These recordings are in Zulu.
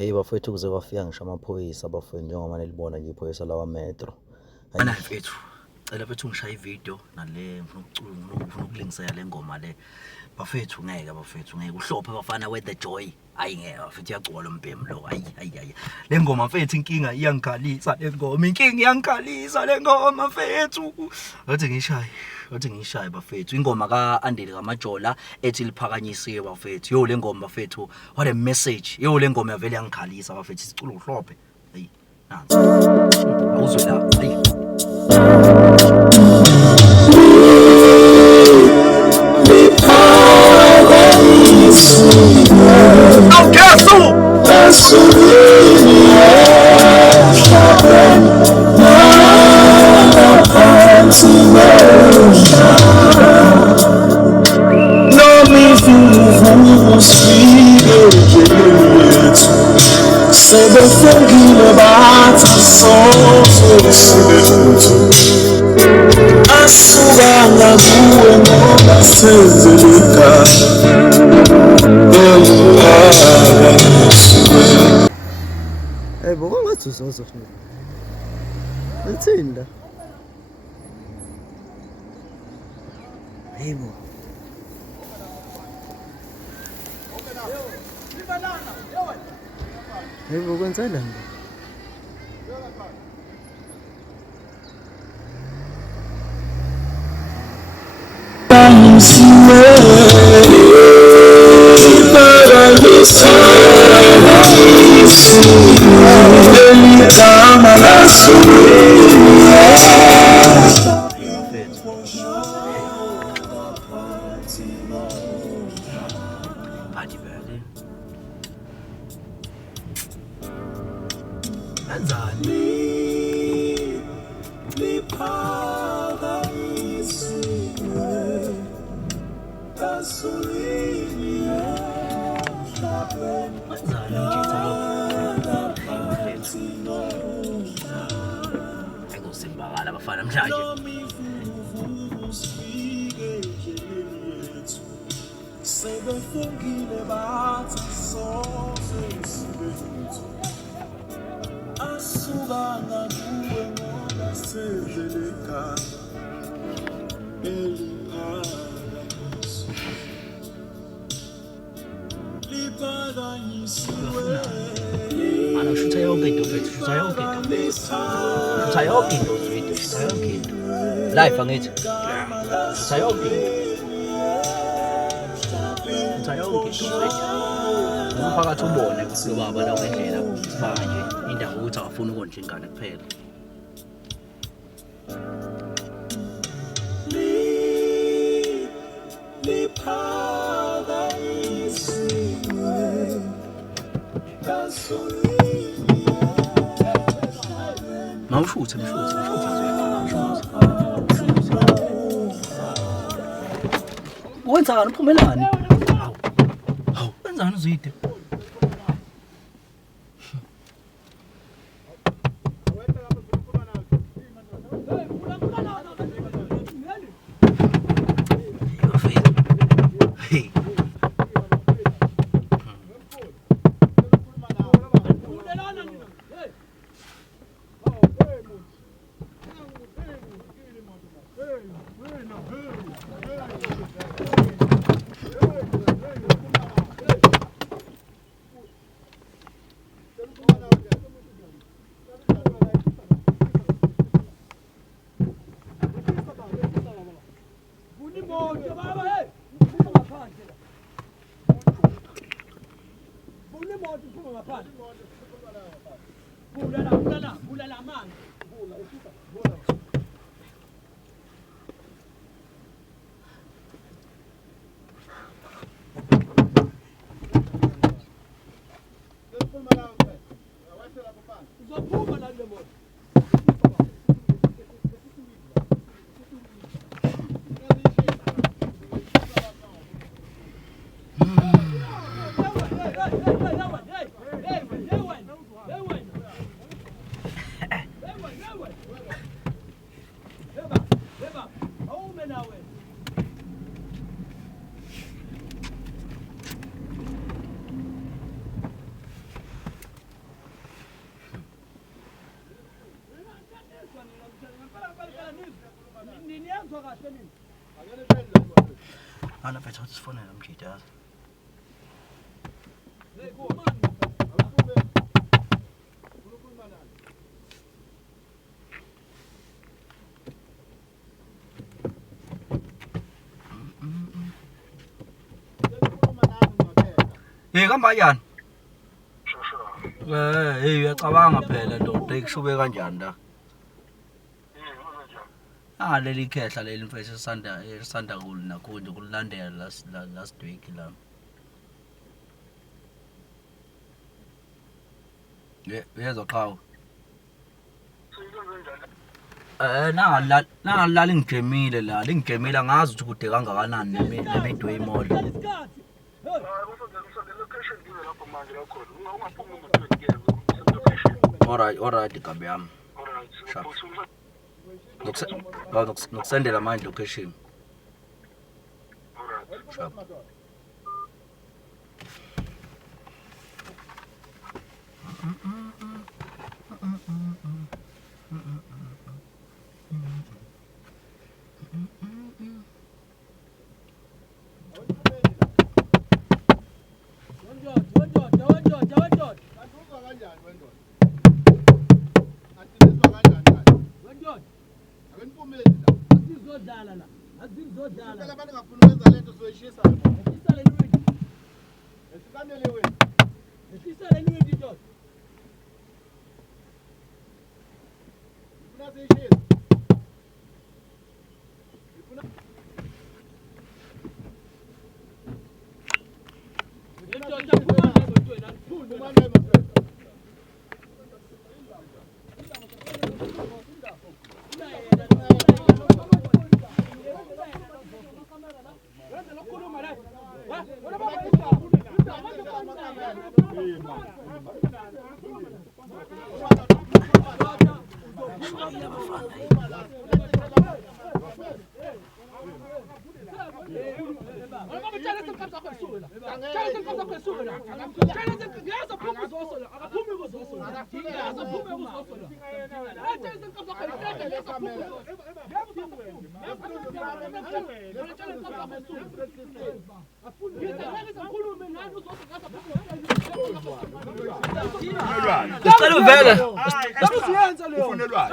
Hey bafowethu kuze kwafika ngisho amaphoyisa bafowethu njengoba nilibona nje iphoyisa lawa metro. Ana mfethu, cela mfethu ngishaye ivideo nale ngifuna ukulingisela le ngoma le. Bafethu ngeke bafethu ngeke uhlophe bafana with the joy. Hayi ngeke bafethu iyacola umbhemu lo. Hayi. Le ngoma mfethu inkinga iyangikhalisa le ngoma. Inkinga iyangikhalisa le ngoma mfethu. Wathi ngishaye bafethu. Ingoma ka Andile kaMajola ethi liphakanyisiwe bafethu. Yo le ngoma bafethu. What a message. Yo le ngoma yavele yangikhalisa bafethu. Sicula uhlophe. Hayi. Nansi. Awuzwe la. Hayi. Hey, boko ngathi uzozofuna. Uthini la? Hey bo. Hey bo kwenzani la? Ayikusimbakala bafana mhlanje. Sebefungile bathi soze sibethu asubana kuwe ngoba sezeleka liphakanyisiwe Ana shutha yonke into mfethu, shutha yonke into. Shutha yonke into mfethu, shutha yonke into. Live angithi. Shutha yonke into. Shutha yonke into mfethu. Umphakathi ubone ukuthi lo baba la ngendlela sibanga nje indawo ukuthi akafuni ukonje ingane kuphela. Mawushuthe. Wenzani uphumelani? Hawu. Wenzani uzide? Hey. Ana phethe sifonela umjidi yazi. Kambayani? Hey uyacabanga phela ndoda ikushube kanjani la? Leli khehla leli mfethu esanda nakhona kulandela last week la. Yezwa qhawe. Nalala ngijemile la, ngijemile angazi ukuthi kude kangakanani nemidwe imall. Alright gabi yami. Sharp. Nokusendela manje location. Sharp.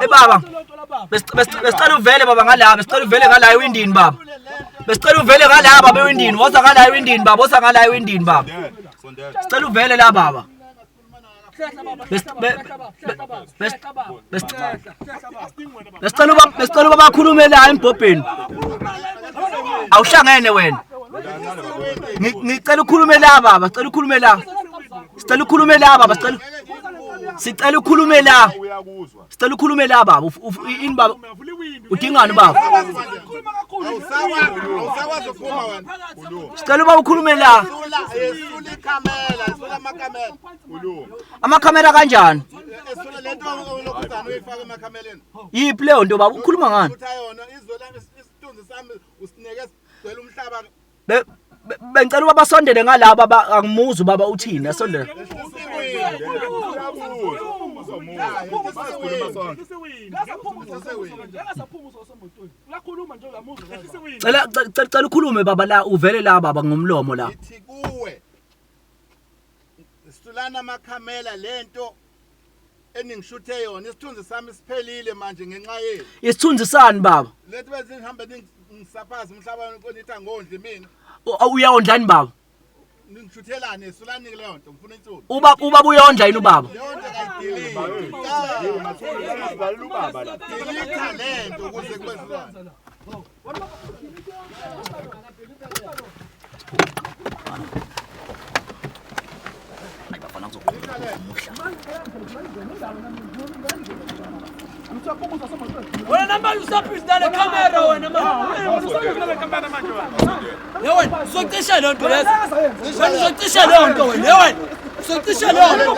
Baba besicela uvele baba ngala besicela uvele ngala ewindini baba besicela uvele ngala baba ewindini woza ngala ewindini baba woza ngala ewindini baba sicela uvele la baba besicela babakhulume la embhobheni awuhlangene wena ngicela ukhulume la baba sicela ukhulume la sicela ukhulume la baba sicela ukhulume la sicela ukhulume la baba ini baba udingani baba sicela baba ukhulume la amakhamera kanjani yiphi leyo nto baba ukhuluma ngani bengicela ubaba sondele ngalaba baba angimuzi baba uthini asondele cela ukhulume baba la uvele la baba ngomlomo la ithi kuwe Situlana amakhamera lento eningishuthe yona isithunzi sami siphelile manje ngenxa yenu isithunzi sani baba lethi bese ngihambe ngisapaza umhlaba konitha ngondle mina uyawondlani baba ningishuthelane Situlani leyo nto ngifuna insulu ubaba uyondla yini ubaba lento kayidilile ubaba la delete lento ukuze kube Situlani Wena namba usapisa le camera wena manje. Wena uzocisha le nto lezo. Wena uzocisha le nto wena. Wena uzocisha le nto.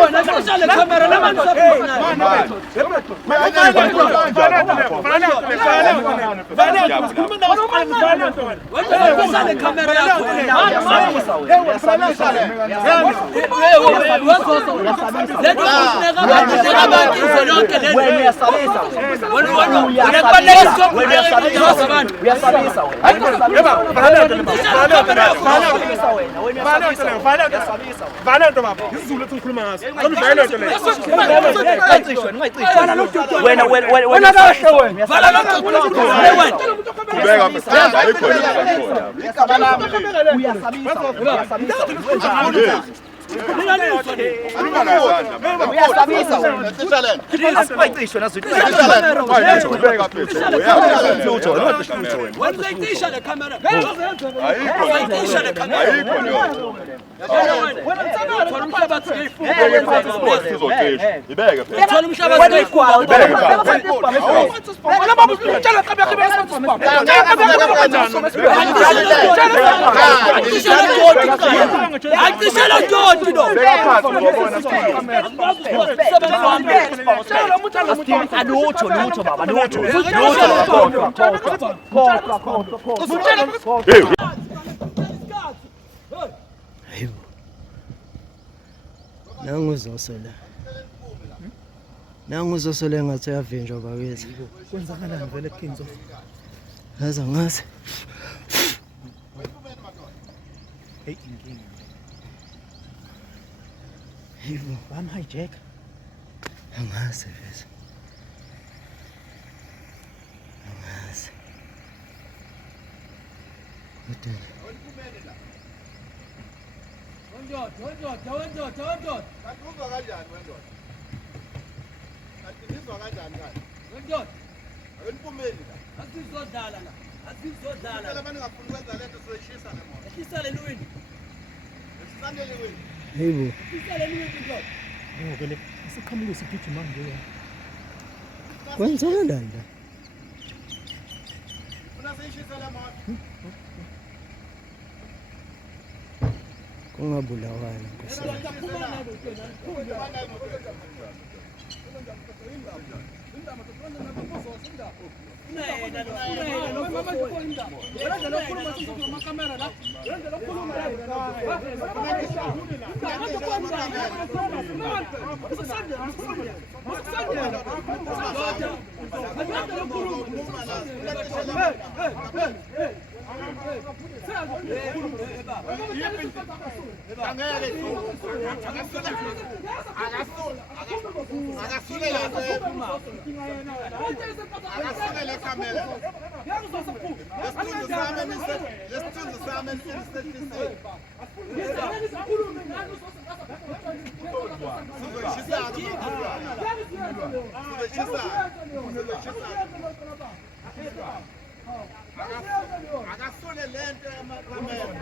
Wena uzocisha le camera namba usapisa. Wena uzocisha le camera yakho. Nangu uzosole ngathi uyavinjwa bakwethu. Kwenzakalani vele Kingzo? Yazi ngazi. Hey inkinga. Yibo, Hijack. angazi vese. Angazi. Kodwa Uzwa kanjani wendoda? Kanti nizwa kanjani kanti? Aweniphumeli la. Phela baningafuni ukwenza lento soyishisa le moto. Esisandele wena. yibo. Vele isiqhamuko sigijima nje. Kwenzakalani la? Funa soyishisa le moto. Kungabulawana Nkosi. Akasole lento yamakamera.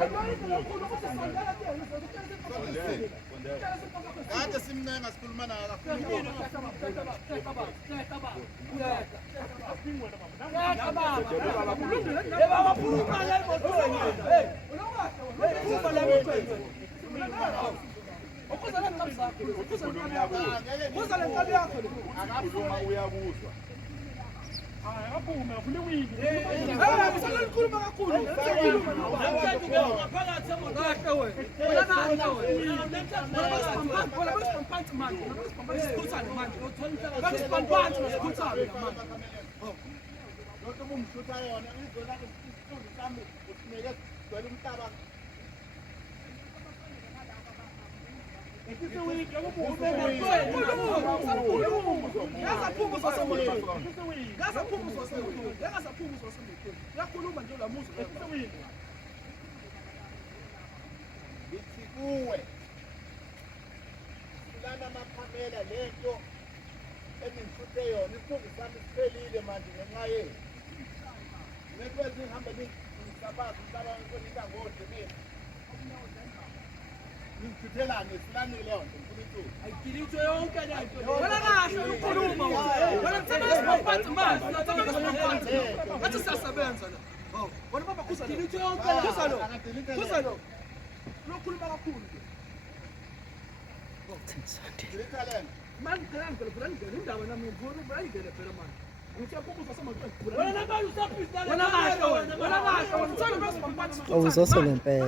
Kade simnenga sikhuluma naye akakhuluma. Kuwe silana amakamera lento engifuthe yona isithunzi sami siphelile manje ngenxa yenu nekwenza ngihambe ngisabaza umhlaba ngikonisa ngode mina ngithuthelane silanile leyo nto ngifuna ithuba Ayikilitho yonke lento. Wena kahle ukukhuluma wena. Wena msebenzi waphatha manje, uyathanda ukusebenza. Athi siyasebenza la. Oh, wena baba kusa lo. Kilitho yonke la. Kusa lo. Kusa lo. Unokhuluma kakhulu nje. ngilithalene Manje ngeke ngivele phela ngene indaba nami ngivuna phela ngene phela manje. Awuzose ngempela.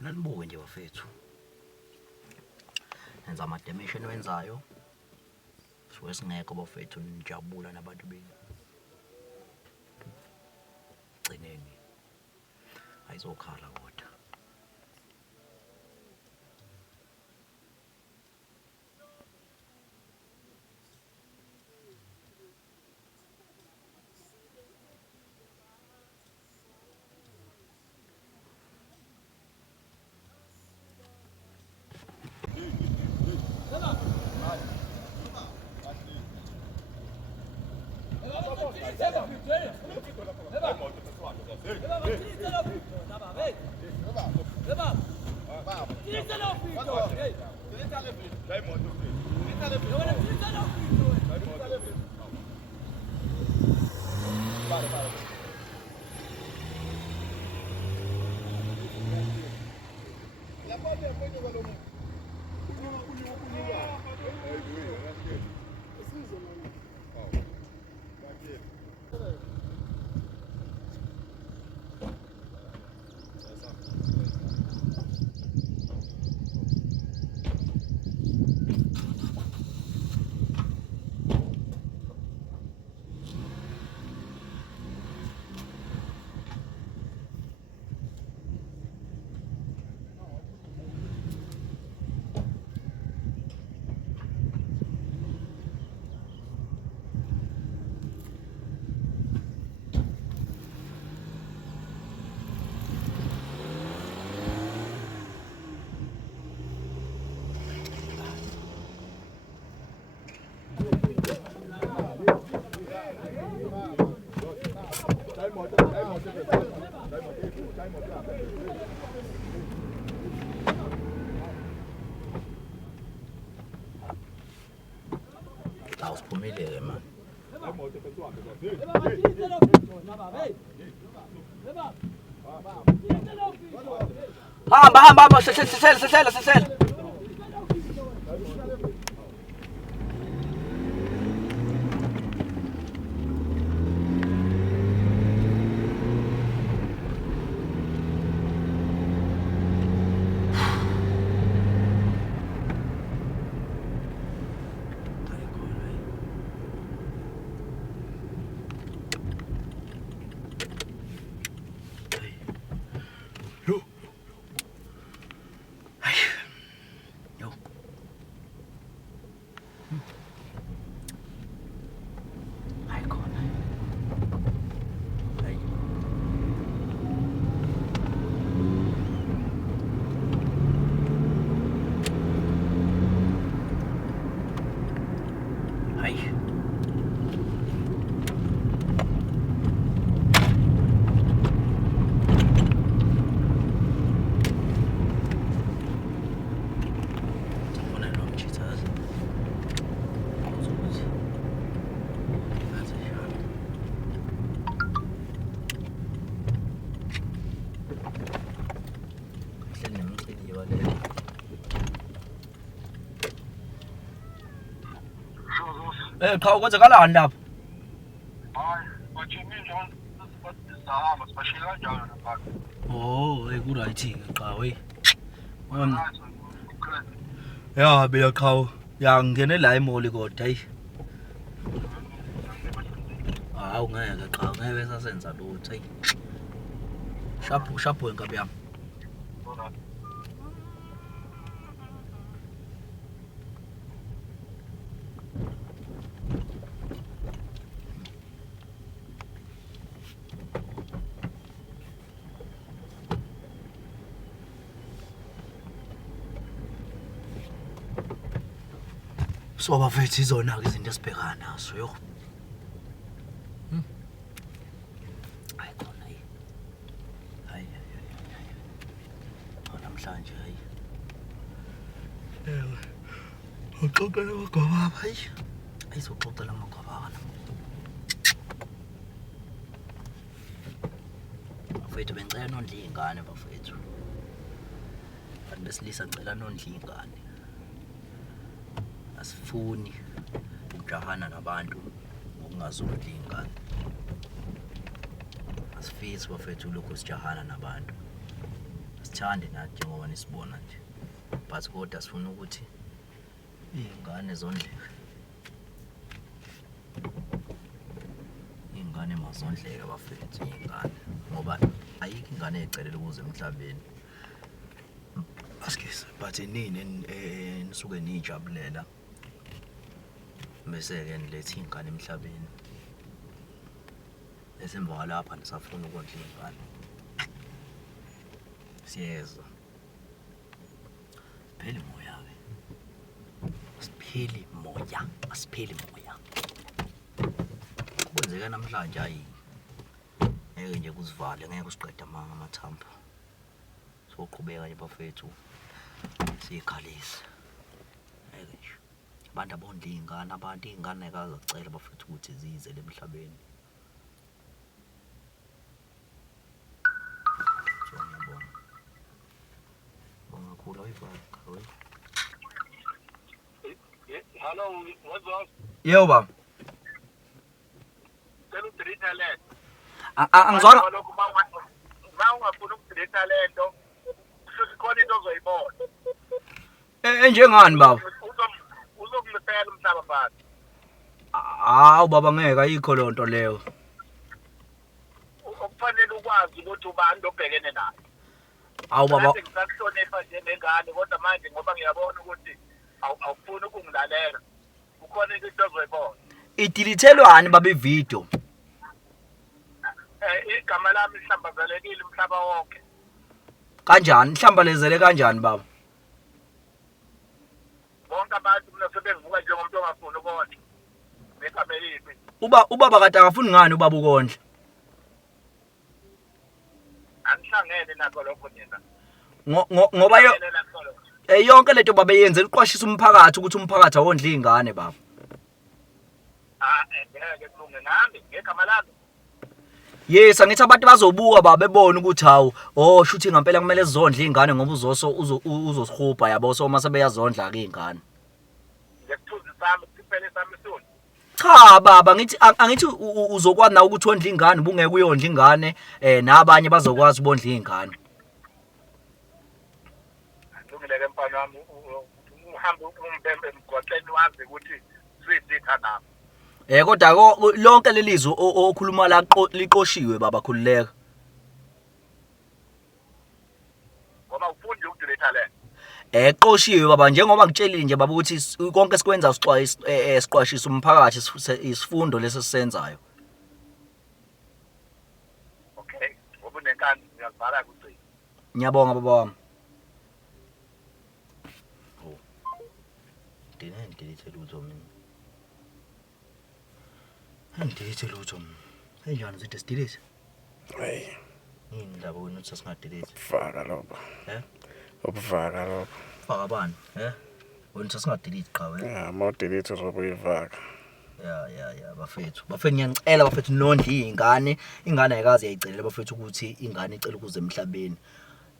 Nanibuke nje bafethu. Nenza amademesho eniwenzayo. Suke singekho bafethu nijabula nabantu benu. Gcineni. Ayizokhala kodwa. Awusiphumelele man. Hamba sehlela. Cha kwenzakalani lapha? Hayi, bathini nje sahamba sibashila kanjalo lapha. Oh, ku-right-ke cha we. Ya bila cha. Ya ngene la emoli kodwa hayi. Hawu ngeke cha ngeke besasenza lutho hayi. Shaphu enkabi yami. So bafethu izona-ke izinto esibhekana nazo yo. Hayi khona yi. Hayi. Namhlanje hayi. Uxoxela amagwababa hayi. Ayizoxoxela amagwababa na. Bafethu bengicela nondla iy'ngane bafethu. Abantu besilisa ngicela nondla iy'ngane. Asifuni ukujahana nabantu ngokungazondli iy'ngane. Asifisi bafethu lokhu sijahana nabantu. Sithande nathi njengoba nisibona nje. But kodwa sifuna ukuthi iy'ngane zondleke. Iy'ngane mazondleke bafethu iy'ngane. Ngoba ayikho ingane eyicelela ukuze emhlabeni. Askisi, but nini nisuke niyijabulela. Bese-ke niletha iy'ngane emhlabeni. Esemva kwalapha nisafuna ukondla iy'ngane. Siyeza. Sipheli moya-ke. Asipheli moya. Kwenzeka namhlanje hayi. Ngeke nje kusivale, ngeke usiqede amathambo. Soqhubeka nje bafethu. Sikhalise. abantu abondla iy'ngane abantu iy'ngane kazacela bafethu ukuthi zize emhlabeni. So ngiyabonga. Bonga kakhulu ayivaka we. Hello, what's up? Yebo baba. Cela udelete le. Angizwanga. Ma ungafuna ukudelete lento, kusho khona into ozoyibona. Enjengani baba? Uzokungipela umhlaba mfana. Hawu baba ngeke ayikho lonto leyo. Okufanele ukwazi ukuthi ubani obhekene naye. Hawu baba. Ngisakuhlonipha nje nengane kodwa manje ngoba ngiyabona ukuthi awufuni ukungilalela. Ukhona into ozoyibona. Idilithelwani baba ivideo? Igama lami lihlambazelekile umhlaba wonke. Kanjani? Ihlambalezele kanjani baba? Bonke abantu mina sebevuka njengomuntu ongafuni ukondla. Bekamelipi. Ubaba kade akafuni ngani ubaba ukondla? Angihlangene nakho lokho nina. Ngoba yonke lento baba yenze uqwashisa umphakathi ukuthi umphakathi awondla izingane baba. Ngeke kulunge nami ngegama lami. Yes, angithi abantu bazobuka baba bebona ukuthi hawu shuthi ngempela kumele sizondla izingane ngoba uzosihubha yabo so mase beyazondla ke izingane. Ngesithunzi sami siphele sami sona. Cha baba angithi uzokwazi nawe ukuthi ondla izingane ubungeke uyondla ingane nabanye bazokwazi ubondla izingane. Ngileke mfana wami uhambe umbembe emgwaqeni wazi ukuthi sisitha nami. Kodwa lonke lelizwe okhuluma la liqoshiwe baba khululeka. Ngoba ufundi ukudelete le. Eqoshiwe baba njengoba ngitshelile nje baba ukuthi konke sikwenza siqwashisa umphakathi isifundo lesesisenzayo. Okay, ngoba unenkani ngiyazibhala kuthi. Ngiyabonga baba wami. Delete lutho mina. Delete lutho mina. Enjani zithi sidelete? Hey, Indaba wena uthi singadelete. faka lokho. Ubufaka lokho. Faka bani? Wena uthi singadelete qha wena. Yeah, delete uzobuyivaka. Ya bafethu. Bafethu ngiyangicela bafethu nondla izingane. Ingane ayikazi yayicelela bafethu ukuthi ingane icela ukuze emhlabeni.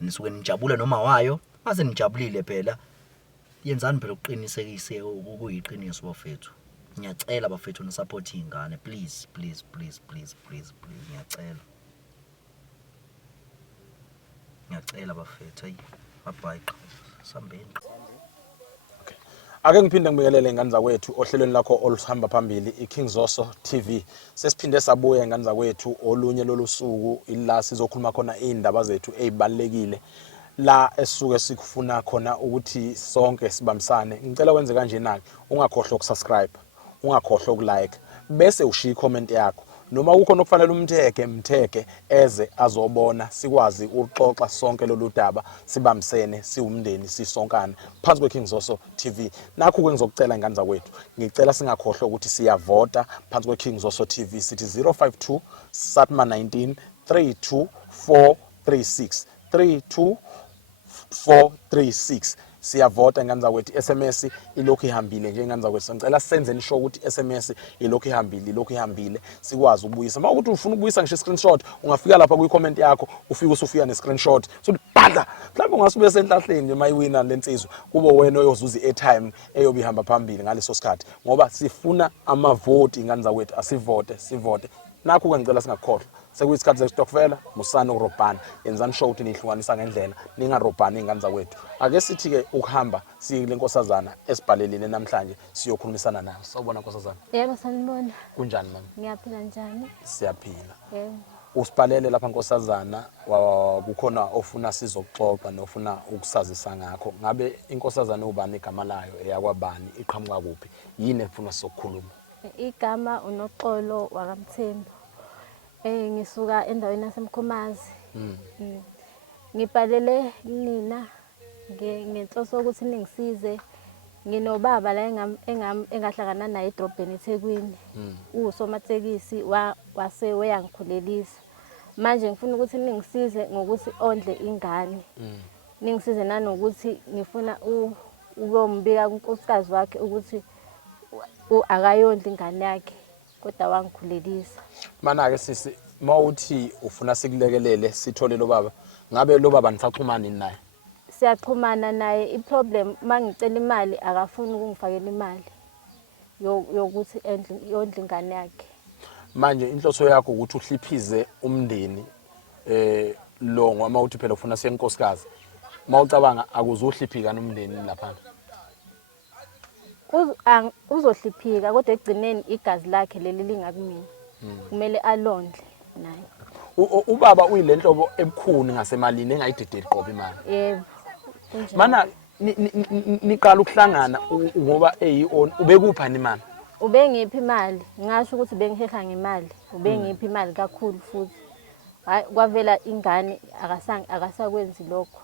Nisuke nijabula noma wayo, mase nijabulile phela. Yenzani phela uqinisekise ukuyiqiniso bafethu. Ngiyacela bafethu nisupport izingane please ngiyacela. Ngiyacela bafethu hey bye sambeni. Ake ngiphinde ngibingelele ingane zakwethu ohlelweni lakho oluhamba phambili iKing Zoso TV. Sesiphinde sabuya ingane zakwethu olunye lolusuku ila sizokhuluma khona indaba zethu ezibalekile la esuke sikufuna khona ukuthi sonke sibambisane. Ngicela wenze kanje nake ungakhohlwa ukusubscribe, ungakhohlwa ukulike bese ushiya icomment yakho. Noma kukhona okufanele umtheke eze azobona sikwazi ukuxoxa sonke lolu daba sibambisene siwumndeni sisonkana phansi kweKing Zoso TV. Nakho ngizokucela ingane zakwethu ngicela singakhohlwa ukuthi siyavota phansi kweKing Zoso TV sithi 052 Satma 19 32436 32436 siyavota ingane zakwethu. SMS ilokhu ihambile nje ingane zakwethu. Ngicela senzeni sure ukuthi SMS ilokhu ihambile sikwazi ukubuyisa. Mawukuthi ufuna ukubuyisa ngisho screenshot ungafika lapha ku comment yakho ufike usufika ne screenshot so badla mhlawumbe ungasube senhlahleni nje mayiwina lensizwe kube wena oyozuza i-airtime eyobe ihamba phambili ngaleso sikhathi ngoba sifuna amavoti ingane zakwethu sivote. Nakho ngicela singakhohlwa sekuyisikhathi sestokfela musana urobhana yenzani sure ukuthi nihlukanisa ngendlela ningarobhani ingane zakwethu. Ake sithi ke ukuhamba siyile nkosazana esibhalelile namhlanje siyokhulumisana nayo. Sawubona nkosazana. Yebo sanibona. Kunjani mama? Ngiyaphila njani? Siyaphila. Yebo. Usibhalele lapha nkosazana kukhona ofuna sizoxoxa nofuna ukusazisa ngakho. Ngabe inkosazana ubani igama layo eyakwabani iqhamuka kuphi? Yini efuna sokukhuluma? Igama uNoxolo wakamthembu. Ngisuka endaweni yaseMkhomazi. Ngibhalele nina ngenhloso ukuthi ningisize. Nginobaba la engahlangana naye edrobheni eThekwini. Usomatekisi wase weyangikhulelisa. Manje ngifuna ukuthi ningisize ngokuthi ondle ingane. Ningisize nanokuthi ngifuna uyombika kunkosikazi wakhe ukuthi akayondla ingane yakhe kodwa wangikhulelisa. Mana ke sisi mawuthi ufuna sikulekelele sithole lo baba ngabe lo baba nisaxhumana naye? Siyaxhumana naye, iproblem mangicela imali akafuni ukungifakela imali yokuthi yondla ingane yakhe. Manje inhloso yakho ukuthi uhliphize umndeni lo ngoma uthi phela ufuna senkosikazi. Mawucabanga akuzuhliphika nomndeni lapha. Uzohliphika kodwa egcineni igazi lakhe leli lingakumina. Kumele alondle naye. Ubaba uyilenhlobo ebukhuni ngasemalini engayidedeli qoba imali. Yebo. Mana niqala ukuhlangana ngoba ubekuphani imali? Ubengiphi imali? Ngisho ukuthi bengiheha ngemali. Ubengiphi imali kakhulu futhi. Hayi kwavela ingane akasakwenzi lokho.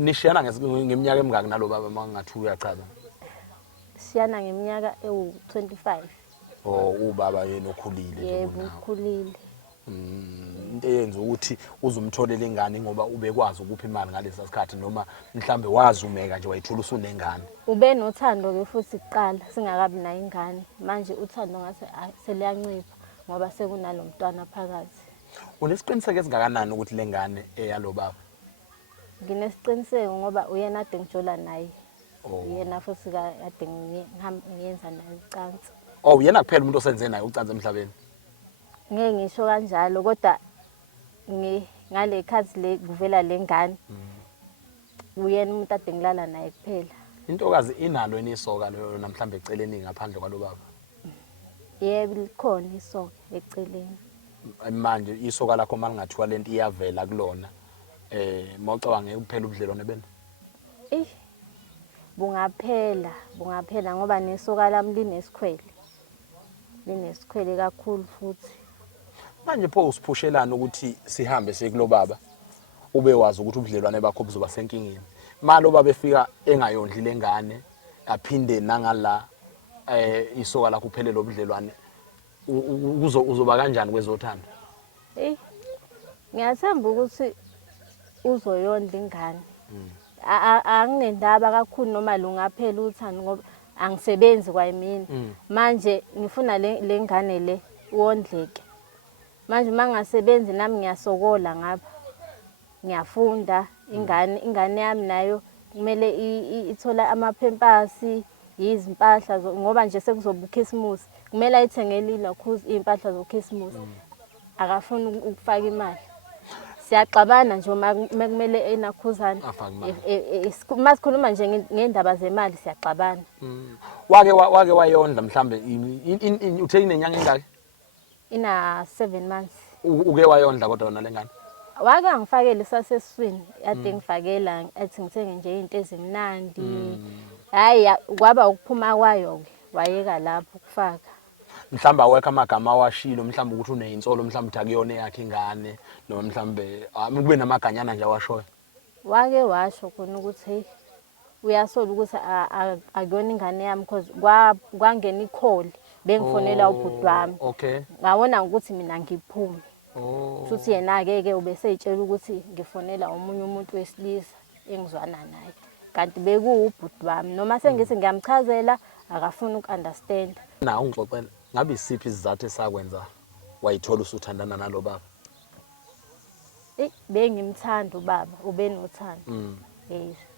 Nishiyana ngeminyaka emingaki nalo baba mangathi uyachaza? Siyana ngeminyaka ewu25. Oh ubaba yena okhulile. Yebo ukhulile. Into eyenza ukuthi uzumtholela ingane ngoba ubekwazi ukupha imali ngalesa sikhathi noma mhlambe wazi umeka nje wayithola usunengane. Ube nothando ke futhi kuqala singakabi nayo ingane. Manje uthando ngase seliyancipha ngoba sekunalo mntwana phakathi. Unesiqiniseko esingakanani ukuthi lengane eyalo baba? Nginesiqiniseko ngoba uyena ade ngijola naye. Uyena futhi ade ngiyenza naye ucansi. Oh uyena kuphela umuntu osenze naye ucansi emhlabeni? Ngeke ngisho kanjalo kodwa ngale khathi le kuvela lengane. Uyena umuntu ade ngilala naye kuphela. Intokazi inalo enisoka lo namhlanje eceleni ngaphandle kwalo baba? Yebo likhona isoka eceleni. Manje isoka lakho malingathiwa lento iyavela kulona mawucabanga ukuphela ubudlelwane benu? Bungaphela ngoba nesoka lami linesikhwele. Linesikhwele kakhulu futhi. Manje pho usiphushelana ukuthi sihambe sekulo baba ube wazi ukuthi ubudlelwane bakho buzoba senkingeni. Malo baba efika engayondli lengane aphinde nangala isoka lakho uphelele obudlelwane uzoba kanjani kwezothando? Ngiyathemba ukuthi uzoyondla ingane. Anginendaba kakhulu noma lungaphela uthando ngoba angisebenzi kwayimini. Manje ngifuna lengane le wondleke. Manje mangasebenzi nami ngiyasokola ngapha. Ngiyafunda ingane yami nayo kumele ithola amaphempasi, izimpahla ngoba nje sekuzoba uKhisimusi. Kumele ayithengele ilokhuzi impahla zoKhisimusi. Akafuni ukufaka imali. Siyaxabana nje uma kumele enakhuzana. Masikhuluma nje ngendaba zemali siyaxabana. Wake wayondla mhlambe uthe inenyanga engaki? Ina 7 months. Uke wayondla kodwa wona lengane? Wake angifakele saseswini ade ngifakela athi ngithenge nje izinto ezimnandi. Hayi kwaba ukuphuma kwayo ke wayeka lapho ukufaka. Mhlamba awekho amagama awashilo mhlamba ukuthi uneyinsolo mhlamba uthi akuyona yakhe ingane noma mhlambe kube namaganyana nje awashoyo. Wake washo khona ukuthi hey uyasola ukuthi akuyona ingane yami because kwangena icall bengifonela ubhuti wami. Okay. Ngawona ukuthi mina ngiphume. Futhi yena ke ubeseyitshela ukuthi ngifonela omunye umuntu wesilisa engizwana naye. Kanti bekuwubhuti wami noma sengithi ngiyamchazela akafuni ukunderstand. Na ungixoxela ngabe isiphi isizathu esakwenza wayithola usuthandana nalo baba? Bengimthanda ubaba ubenothando.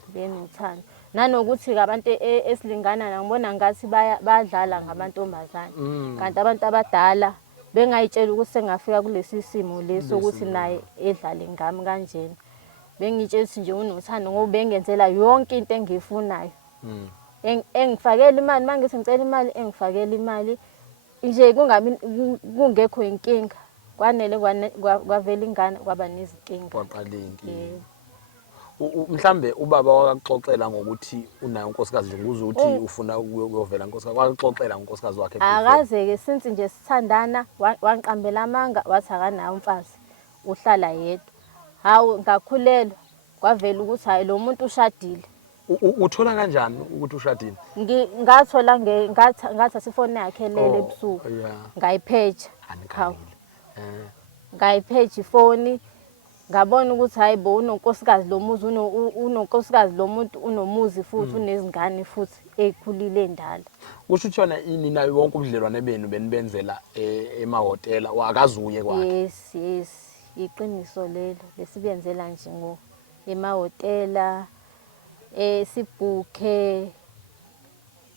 Benothando. Nanokuthi abantu esilingana ngibona ngathi bayadlala ngamantombazane. Kanti abantu abadala bengayitshela ukuthi sengafika kulesi simo leso ukuthi naye edlale ngami kanjena. Bengitshela ukuthi nje unothando ngoba bengenzela yonke into engiyifunayo. Engifakela imali mangithi ngicela imali engifakela imali nje kungekho inkinga. Kwanele kwavela ingane kwaba nezinkinga. Kwaqala inkinga. Mhlambe ubaba wakaxoxela ngokuthi unayo unkosikazi nje kuze uthi ufuna ukuyovela unkosikazi wakaxoxela ngonkosikazi wakhe. Akaze ke since nje sithandana wangiqambela amanga wathi akanayo umfazi uhlala yedwa. Hawu ngakhulelwa kwavela ukuthi hayi lo muntu ushadile. Uthola kanjani ukuthi ushadile? Ngathola ngathi sifone yakhe lele ebusuku. Ngayipheja. Ngayipheja ifoni ngabona ukuthi hayi bo unonkosikazi lo muzi unonkosikazi lo muntu unomuzi futhi unezingane futhi ezikhulile endala. Kusho ukuthi yona ini nayo wonke ubudlelwane benu benibenzela emahotela akazuye kwakhe. Yes iqiniso lelo lesibenzela nje ngo emahotela sibhuke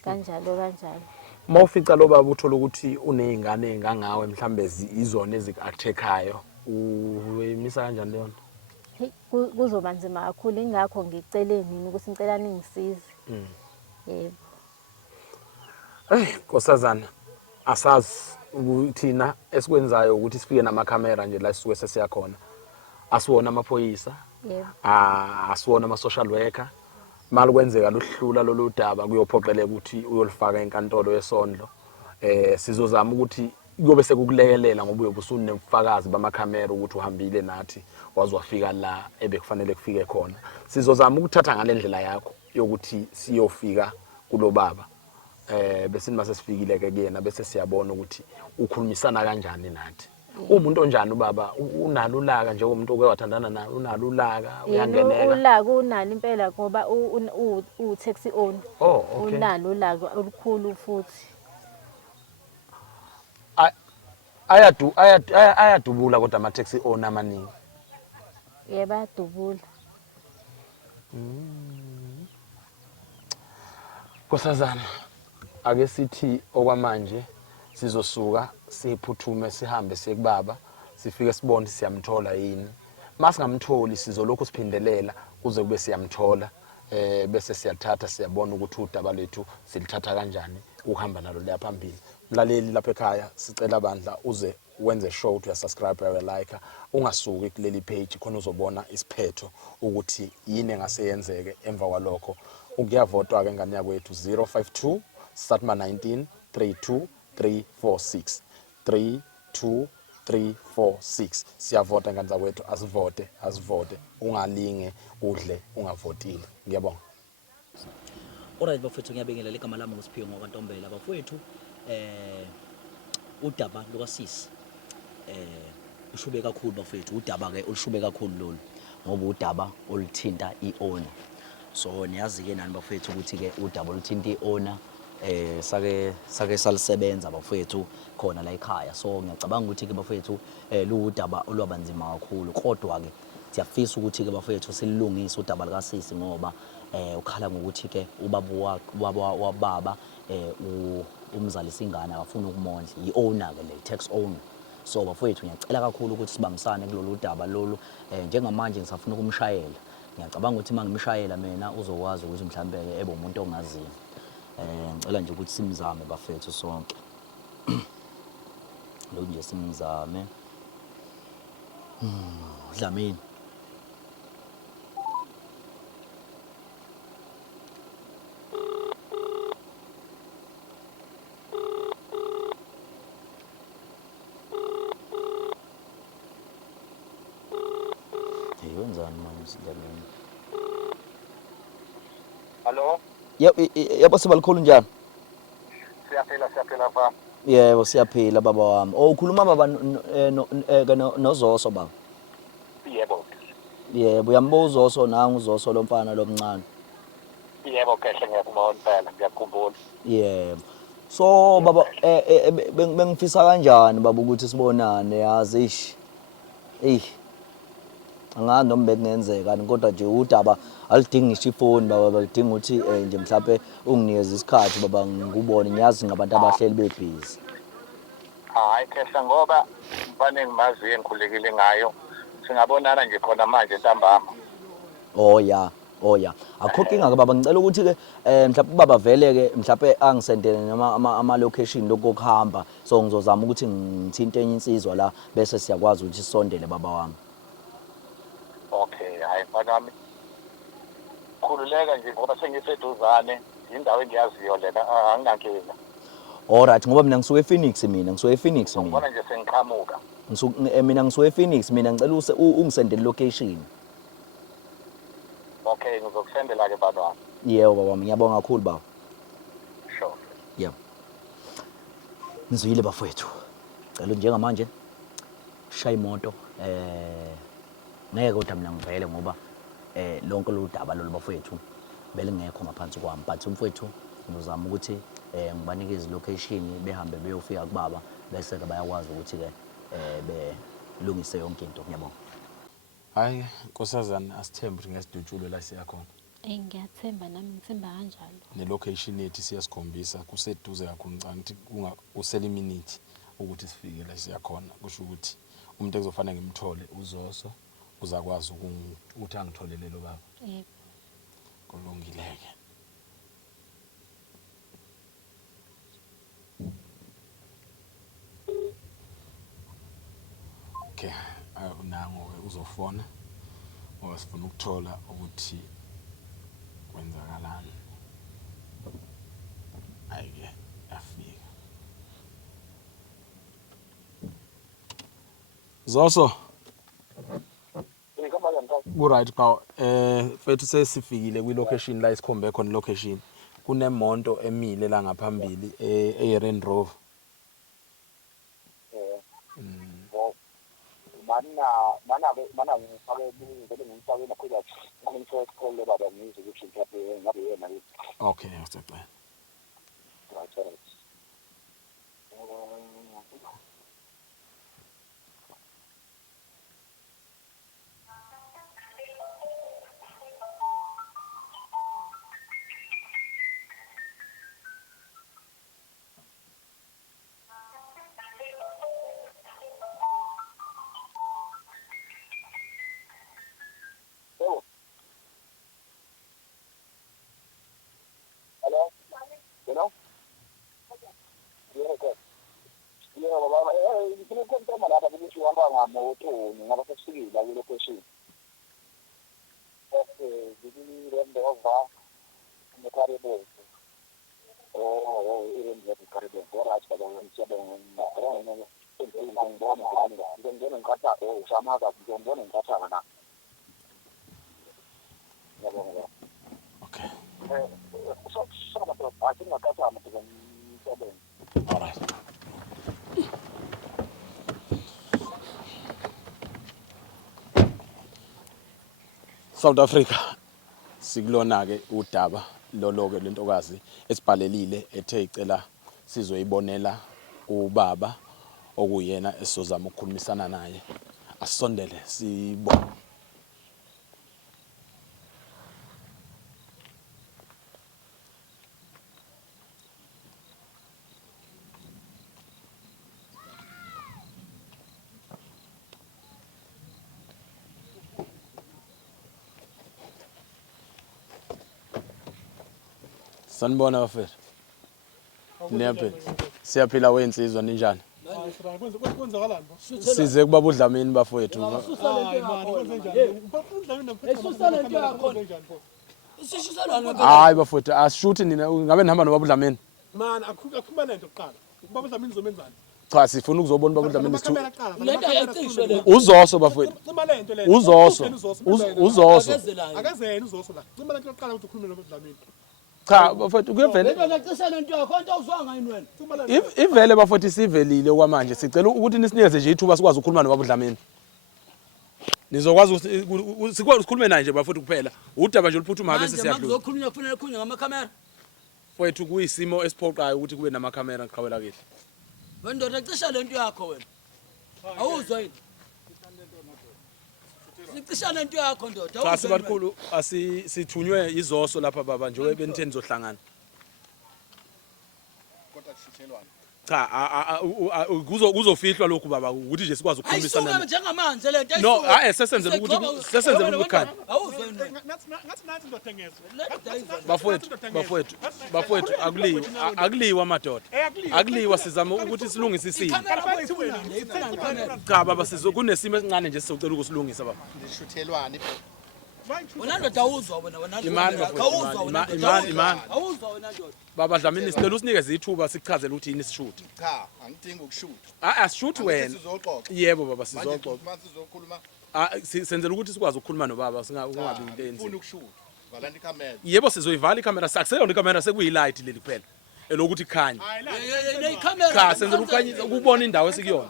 kanjalo. Mawufica lo baba uthola ukuthi unezingane engangawe mhlambe izona ezikathekayo uyimisa kanjani leyo nto? Hey kuzoba nzima kakhulu ingakho ngicele nini ukuthi ngicela ningisize. Yebo. Nkosazana asazi ukuthina esikwenzayo ukuthi sifike namakhamera nje la sisuke sesiya khona. Asiwona amaphoyisa. Yebo. Asiwona ama social worker. Mali kwenzeka luhlula lolu daba kuyophoqeleka ukuthi uyolifaka enkantolo yesondlo. Sizozama ukuthi kuyobe sekukulekelela ngoba uyobe usunebufakazi bamakhamera ukuthi uhambile nathi wazwafika la ebekufanele kufike khona. Sizozama ukuthatha ngale ndlela yakho yokuthi siyofika kulo baba. Bese mase sifikile ke kuyena bese siyabona ukuthi ukhulumisana kanjani nathi. Umuntu onjani ubaba unalo ulaka njengomuntu oke wathandana naye unalo ulaka uyangeneka. Ulaka unalo impela ngoba u taxi owner. Unalo ulaka olukhulu futhi. Ayadubula kodwa ama taxi owner amaningi. Yebo ayadubula. Nkosazana ake sithi okwamanje sizosuka siphuthume sihambe sekubaba sifike sibone siyamthola yini. Masingamtholi sizolokhu siphindelela kuze kube siyamthola bese siyathatha siyabona ukuthi udaba lethu silithatha kanjani uhamba nalo leya phambili. Mlaleli lapha ekhaya sicela bandla uze wenze show ukuthi uyasubscribe uyalike ungasuki kuleli page khona uzobona isiphetho ukuthi yini engaseyenzeke emva kwalokho. Ukuyavotwa ke ngane yakwethu 052 Satma 19 32346 32346 siyavota ngane zakwethu asivote ungalinge udle ungavotile. Ngiyabonga. Alright bafethu ngiyabengela legama lami ngosiphiwe ngokantombela bafethu udaba lukaSisi ushube kakhulu bafethu udaba ke olushube kakhulu lolu ngoba udaba oluthinta iowner. So niyazi ke nani bafethu ukuthi ke udaba oluthinta iowner sake salisebenza bafethu khona la ekhaya. So ngiyacabanga ukuthi ke bafethu lu udaba olwabanzima kakhulu kodwa ke siyafisa ukuthi ke bafethu silungise udaba lukaSisi ngoba ukhala ngokuthi ke ubaba wababa umzalisa ingane akafuna ukumondla iowner ke le tax owner. So bafethu ngiyacela kakhulu ukuthi sibambisane kulolu daba lolu njengamanje ngisafuna ukumshayela. Ngiyacabanga ukuthi mangimshayela mina uzokwazi ukuthi mhlambe ebe umuntu ongaziyo. Ngicela nje ukuthi simzame bafethu sonke. Lo nje simzame. Dlamini. Yenzani manje Dlamini? Hello? Yebo sibalikhulu njani? Siyaphila fa. Yebo siyaphila baba wami. Ukhuluma baba noZoso baba. Yebo. Yebo uyambuza uZoso nangu uZoso lomfana lomncane. Yebo kahle ngiyakubona phela ngiyakhumbula. Yebo. So baba bengifisa kanjani baba ukuthi sibonane yazi ish. Angani noma bekungenzeka kodwa nje udaba alidingi ngisho ifoni baba balidinga ukuthi nje mhlawumbe unginikeze isikhathi baba ngikubone ngiyazi ngabantu abahleli bebhizi. Hayi kehla ngoba mfane ngimaziyo engikhulekile ngayo singabonana nje khona manje ntambama. Oh ya akho inkinga ke baba ngicela ukuthi ke mhlawumbe baba vele ke mhlawumbe angisendele noma ama location lokuhamba so ngizozama ukuthi ngithinte enye insizwa la bese siyakwazi ukuthi sisondele baba wami. Okay hayi mfana wami khululeka nje ngoba sengiseduzane indawo engiyaziyo lena anginankinga. Alright ngoba mina ngisuke ePhoenix Ngibona nje sengiqhamuka. Mina ngisuke ePhoenix mina ngicela ungisendele location. Okay ngizokusendela ke baba wami. Yebo baba wami ngiyabonga kakhulu baba. Sure. Yebo. Ngizwile bafowethu. Cela njengamanje shaya imoto ngeke kodwa mina ngivele ngoba lonke lo daba lolu bafowethu belingekho ngaphansi kwami, but umfowethu ngizama ukuthi ngibanikeze location behambe beyofika kubaba bese ke bayakwazi ukuthi ke belungise yonke into. Ngiyabonga. Hayi nkosazana asithembe ukuthi ngesidutshulo la siya khona. Ngiyathemba nami ngithemba kanjalo. Ne-location yethu siyasikhombisa kuseduze kakhulu ngicanga ukuthi usele iminute ukuthi sifike la siya khona. Kusho ukuthi umuntu ekuzofanele ngimthole uZoso uzakwazi ukuthi angitholele lo baba. Yebo. Kulungileke. Okay, nango uzofona ngoba sifuna ukuthola ukuthi kwenzakalani. Ayike afika. Zoso. Right ba fethu sesifikile kwi location la isikhombe khona location. Kunemonto emile la ngaphambili Range Rover. Mana ngifake ngivele ngifake nakhona ngifake call baba ngizwe ukuthi mhlawumbe ngabe yena yini. Okay, ngiyacela. Right. Okay. All right. South Africa sikulona ke udaba loloke lentokazi esibhalelile ethe icela sizoyibonela ubaba okuyena esizozama ukukhulumisana naye. Asondele sibone. Sanibona bafethu. Niyaphila. Siyaphila wensizwa ninjani? Kwenzakalani? Size kubaba uDlamini bafowethu. Hayi bafowethu asishuthi nina ngabe nihamba nobaba uDlamini. Man akukhuluma lento kuqala. Ubaba uDlamini uzomenzani? Cha sifuna ukuzobona ubaba uDlamini sithu. Uzoso bafowethu. Uzoso. Uzoso. Akazeni uzoso la. Cima lento kuqala ukuthi ukhulume nobaba uDlamini. Cha bafowethu kuyevele. Ivele bafowethu sivelile kwamanje sicela ukuthi nisinikeze nje ithuba sikwazi ukukhuluma nobaba uDlamini. Nizokwazi ukuthi sikwazi ukukhuluma naye nje bafowethu kuphela. Udaba nje oluphuthumayo bese siyadlula. Manje kuzokhulunywa kufanele kukhulunywe ngamakamera. Fowethu kuyisimo esiphoqayo ukuthi kube namakhamera ngiqhawela kahle. Wendoda cisha lento yakho wena. Awuzwa yini? Sicisha lento yakho ndoda. Cha sibakhulu asithunywe izoso lapha baba nje benitheni zohlangana. Kodwa kusithelwana. Cha kuzofihlwa lokhu baba ukuthi nje sikwazi ukukhulumisana. Ayisuka njengamanje lento. No, sesenzele ukuthi awuzwa yini? Nathi ndoda ngezwe. Bafowethu akuliwa amadoda. Akuliwa sizama ukuthi silungise isimo. Cha baba kunesimo esincane nje sizocela ukusilungisa baba. Ndishuthelwane. Wena ndoda awuzwa wena Imani awuzwa wena ndoda. Baba Dlamini sicela usinikeze ithuba sikuchazele ukuthi yini isishuthi. Cha, angidingi ukushuta. Asishuthi wena. Sizoxoxa. Yebo baba sizoxoxa. Manje sizokhuluma. Senzele ukuthi sikwazi ukukhuluma nobaba singabi intense. Ufuna ukushuta. Vala ikhamera. Yebo sizoyivala ikhamera sakuseyona ikhamera sekuyi light leli kuphela. elokuthi khanya neyikhamera cha senzela ukukhanyisa ukubona indawo esikuyona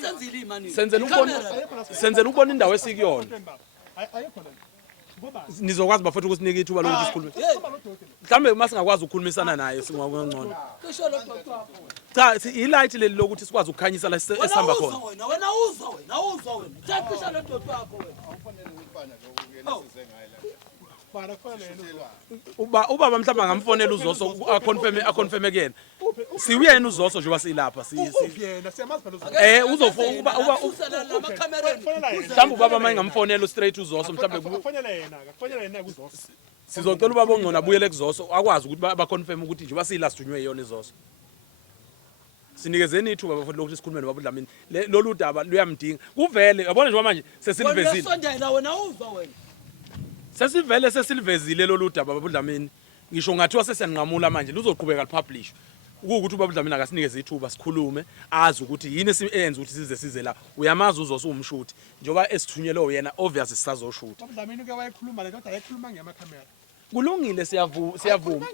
senzile imani senzela ukubona indawo esikuyona nizokwazi bafethu ukusinika ithuba lokuthi sikhulume mhlambe masingakwazi ukukhulumisana naye singakungcono kusho lo doctor wakho cha ilight leli lokuthi sikwazi ukukhanyisa la esihamba khona wena uzwa wena thathisha lo doctor wakho wena awufanele ukufanya lokho ngenisize ngaye la ubaba mhlawumbe angamfonela uZoso aconfirme kuyena siuyena uZoso njengoba silapha yena siyamazi uzofuna mhlawumbe ubaba mayingamfonela straight uZoso mhlawumbe kufonela yena kuZoso sizocela ubaba ongcono abuyele kuZoso akwazi ukuthi baconfirm ukuthi njengoba sila sijunywe yona iZoso sinikezeni ithuba bafuna lokuthi sikhulume nobaba uDlamini lolu daba luyamdinga kuvele yabona njengoba manje sesilivezile sondela wena uzwa wena sesivele sesilivezile lolu daba baba uDlamini ngisho ngathiwa sesiyanqamula manje luzoqhubeka lipublish ukuthi ubaba uDlamini akasinikeze ithuba sikhulume azi ukuthi yini eyenza ukuthi size la uyamazi uZoso umshuthi njengoba esithunyelwe yena obvious sisazoshuta baba uDlamini ke wayekhuluma le kodwa ayekhuluma ngemakhamera kulungile siyavuma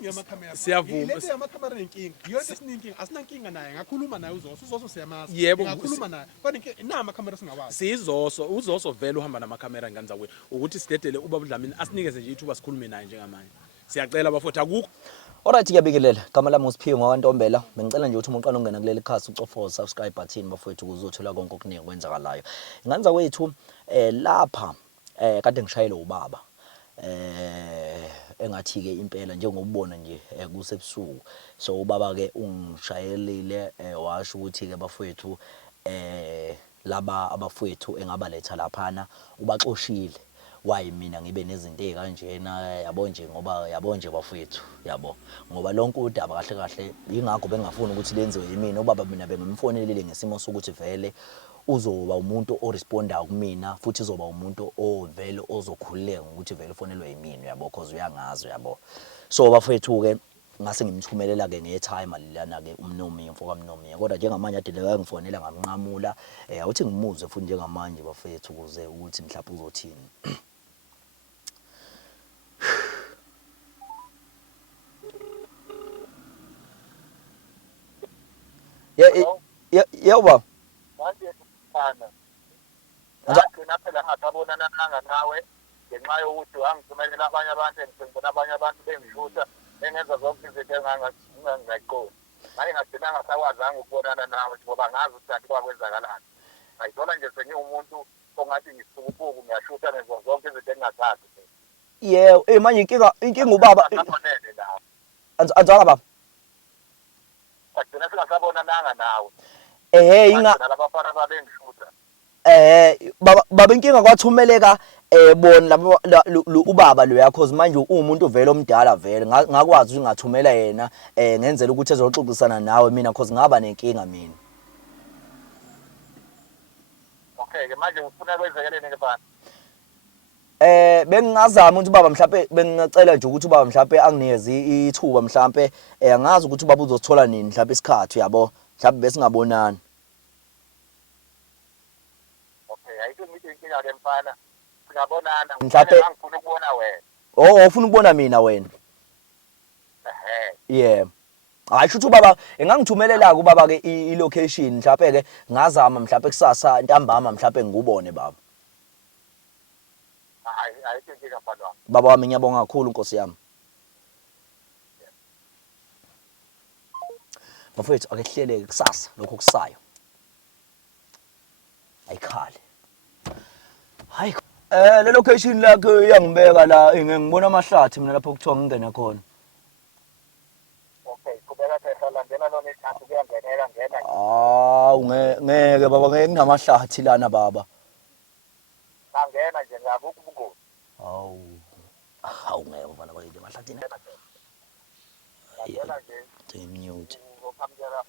lezi yamakhamera nenkinga yona esininkinga asinankinga naye ngakhuluma naye uZoso siyamazi yebo ngakhuluma naye kodwa ina amakhamera singawazi uZoso vele uhamba namakhamera ngani zakwethu ukuthi sidedele ubaba uDlamini asinikeze nje ithuba sikhulume naye njengamanje siyacela bafowethu akukho Alright ngiyabikelela gama lami uSiphiwe ngwantombela bengicela nje ukuthi umuntu qala ungena kuleli khasi ucofa subscribe button bafowethu ukuze uthola konke okuningi kwenzakalayo nganza kwethu lapha kade ngishayele ubaba engathi ke impela njengokubona nje kusebusuku so ubaba ke ungishayelile washo ukuthi ke bafowethu laba abafowethu engabaletha laphana ubaxoshile wayi mina ngibe nezinto ezikanjena yabo nje ngoba yabo nje bafowethu yabo ngoba lonke udaba kahle kahle ingakho bengafuni ukuthi lenziwe yimina ubaba mina bengimfonelile ngesimo sokuthi vele uzoba umuntu orespondayo kumina futhi uzoba umuntu ovele ozokhululeka ukuthi vele ufonelwe yimina yabo because uyangazi yabo so bafowethu ke ngase ngimthumelela ke ngetime alilana ke umnomi imfoka umnomi kodwa njengamanje adeleka ngifonela ngamnqamula uthi ngimuze futhi njengamanje bafowethu ukuze ukuthi mhlawumbe uzothini yeah baba manje sana ngakho phela ngabonana nanga nawe ngenxa yokuthi wangithumelela abanye abantu ngibona abanye abantu bengishuta engenza zonke izinto engangaqondi manje ngagcina ngasakwazi ukubonana nawe ngoba ngazi ukuthi kanti kwakwenzakalani ayithola nje sengiwumuntu ongathi ngisukubuku ngiyashuta nenzo zonke izinto engingazazi yeah manje inkinga ubaba anzaka baba agcina singasabona nanga nawe inga nalabafana babengishuta baba inkinga kwathumeleka bona labo ubaba lo yakho manje umuntu vele omdala vele ngakwazi ukungathumela yena ngenzela ukuthi ezoxoxisana nawe mina because ngaba nenkinga mina okay ke manje ufuna kwenzekeleni ke bani bengingazama ukuthi baba mhlawumbe bengicela nje ukuthi baba mhlawumbe anginikeze ithuba mhlawumbe angazi ukuthi baba uzothola nini mhlawumbe isikhathi yabo mhlawumbe besingabonana okay ayikho inkinga ke mfana singabonana mhlawumbe ngifuna ukubona wena ufuna ukubona mina wena yeah ayisho ukuthi baba engangithumelela ku baba ke i-location mhlawumbe ke ngazama mhlawumbe kusasa ntambama mhlawumbe ngikubone baba baba wami ngiyabonga kakhulu Nkosi yami bafowethu akehleleke kusasa lokho kusayo ayikhale hayi le location lakhe iyangibeka la ngibona amahlathi mina lapho kuthiwa ngingena khona okay kubeka phela landela lona isikhathi kuyangenela ngena ngeke baba ngeke nginamahlathi lana baba angena nje ngakho ubungozi hawu ngeke mfana bayile mahlathini angena nje ngimute uzophamukela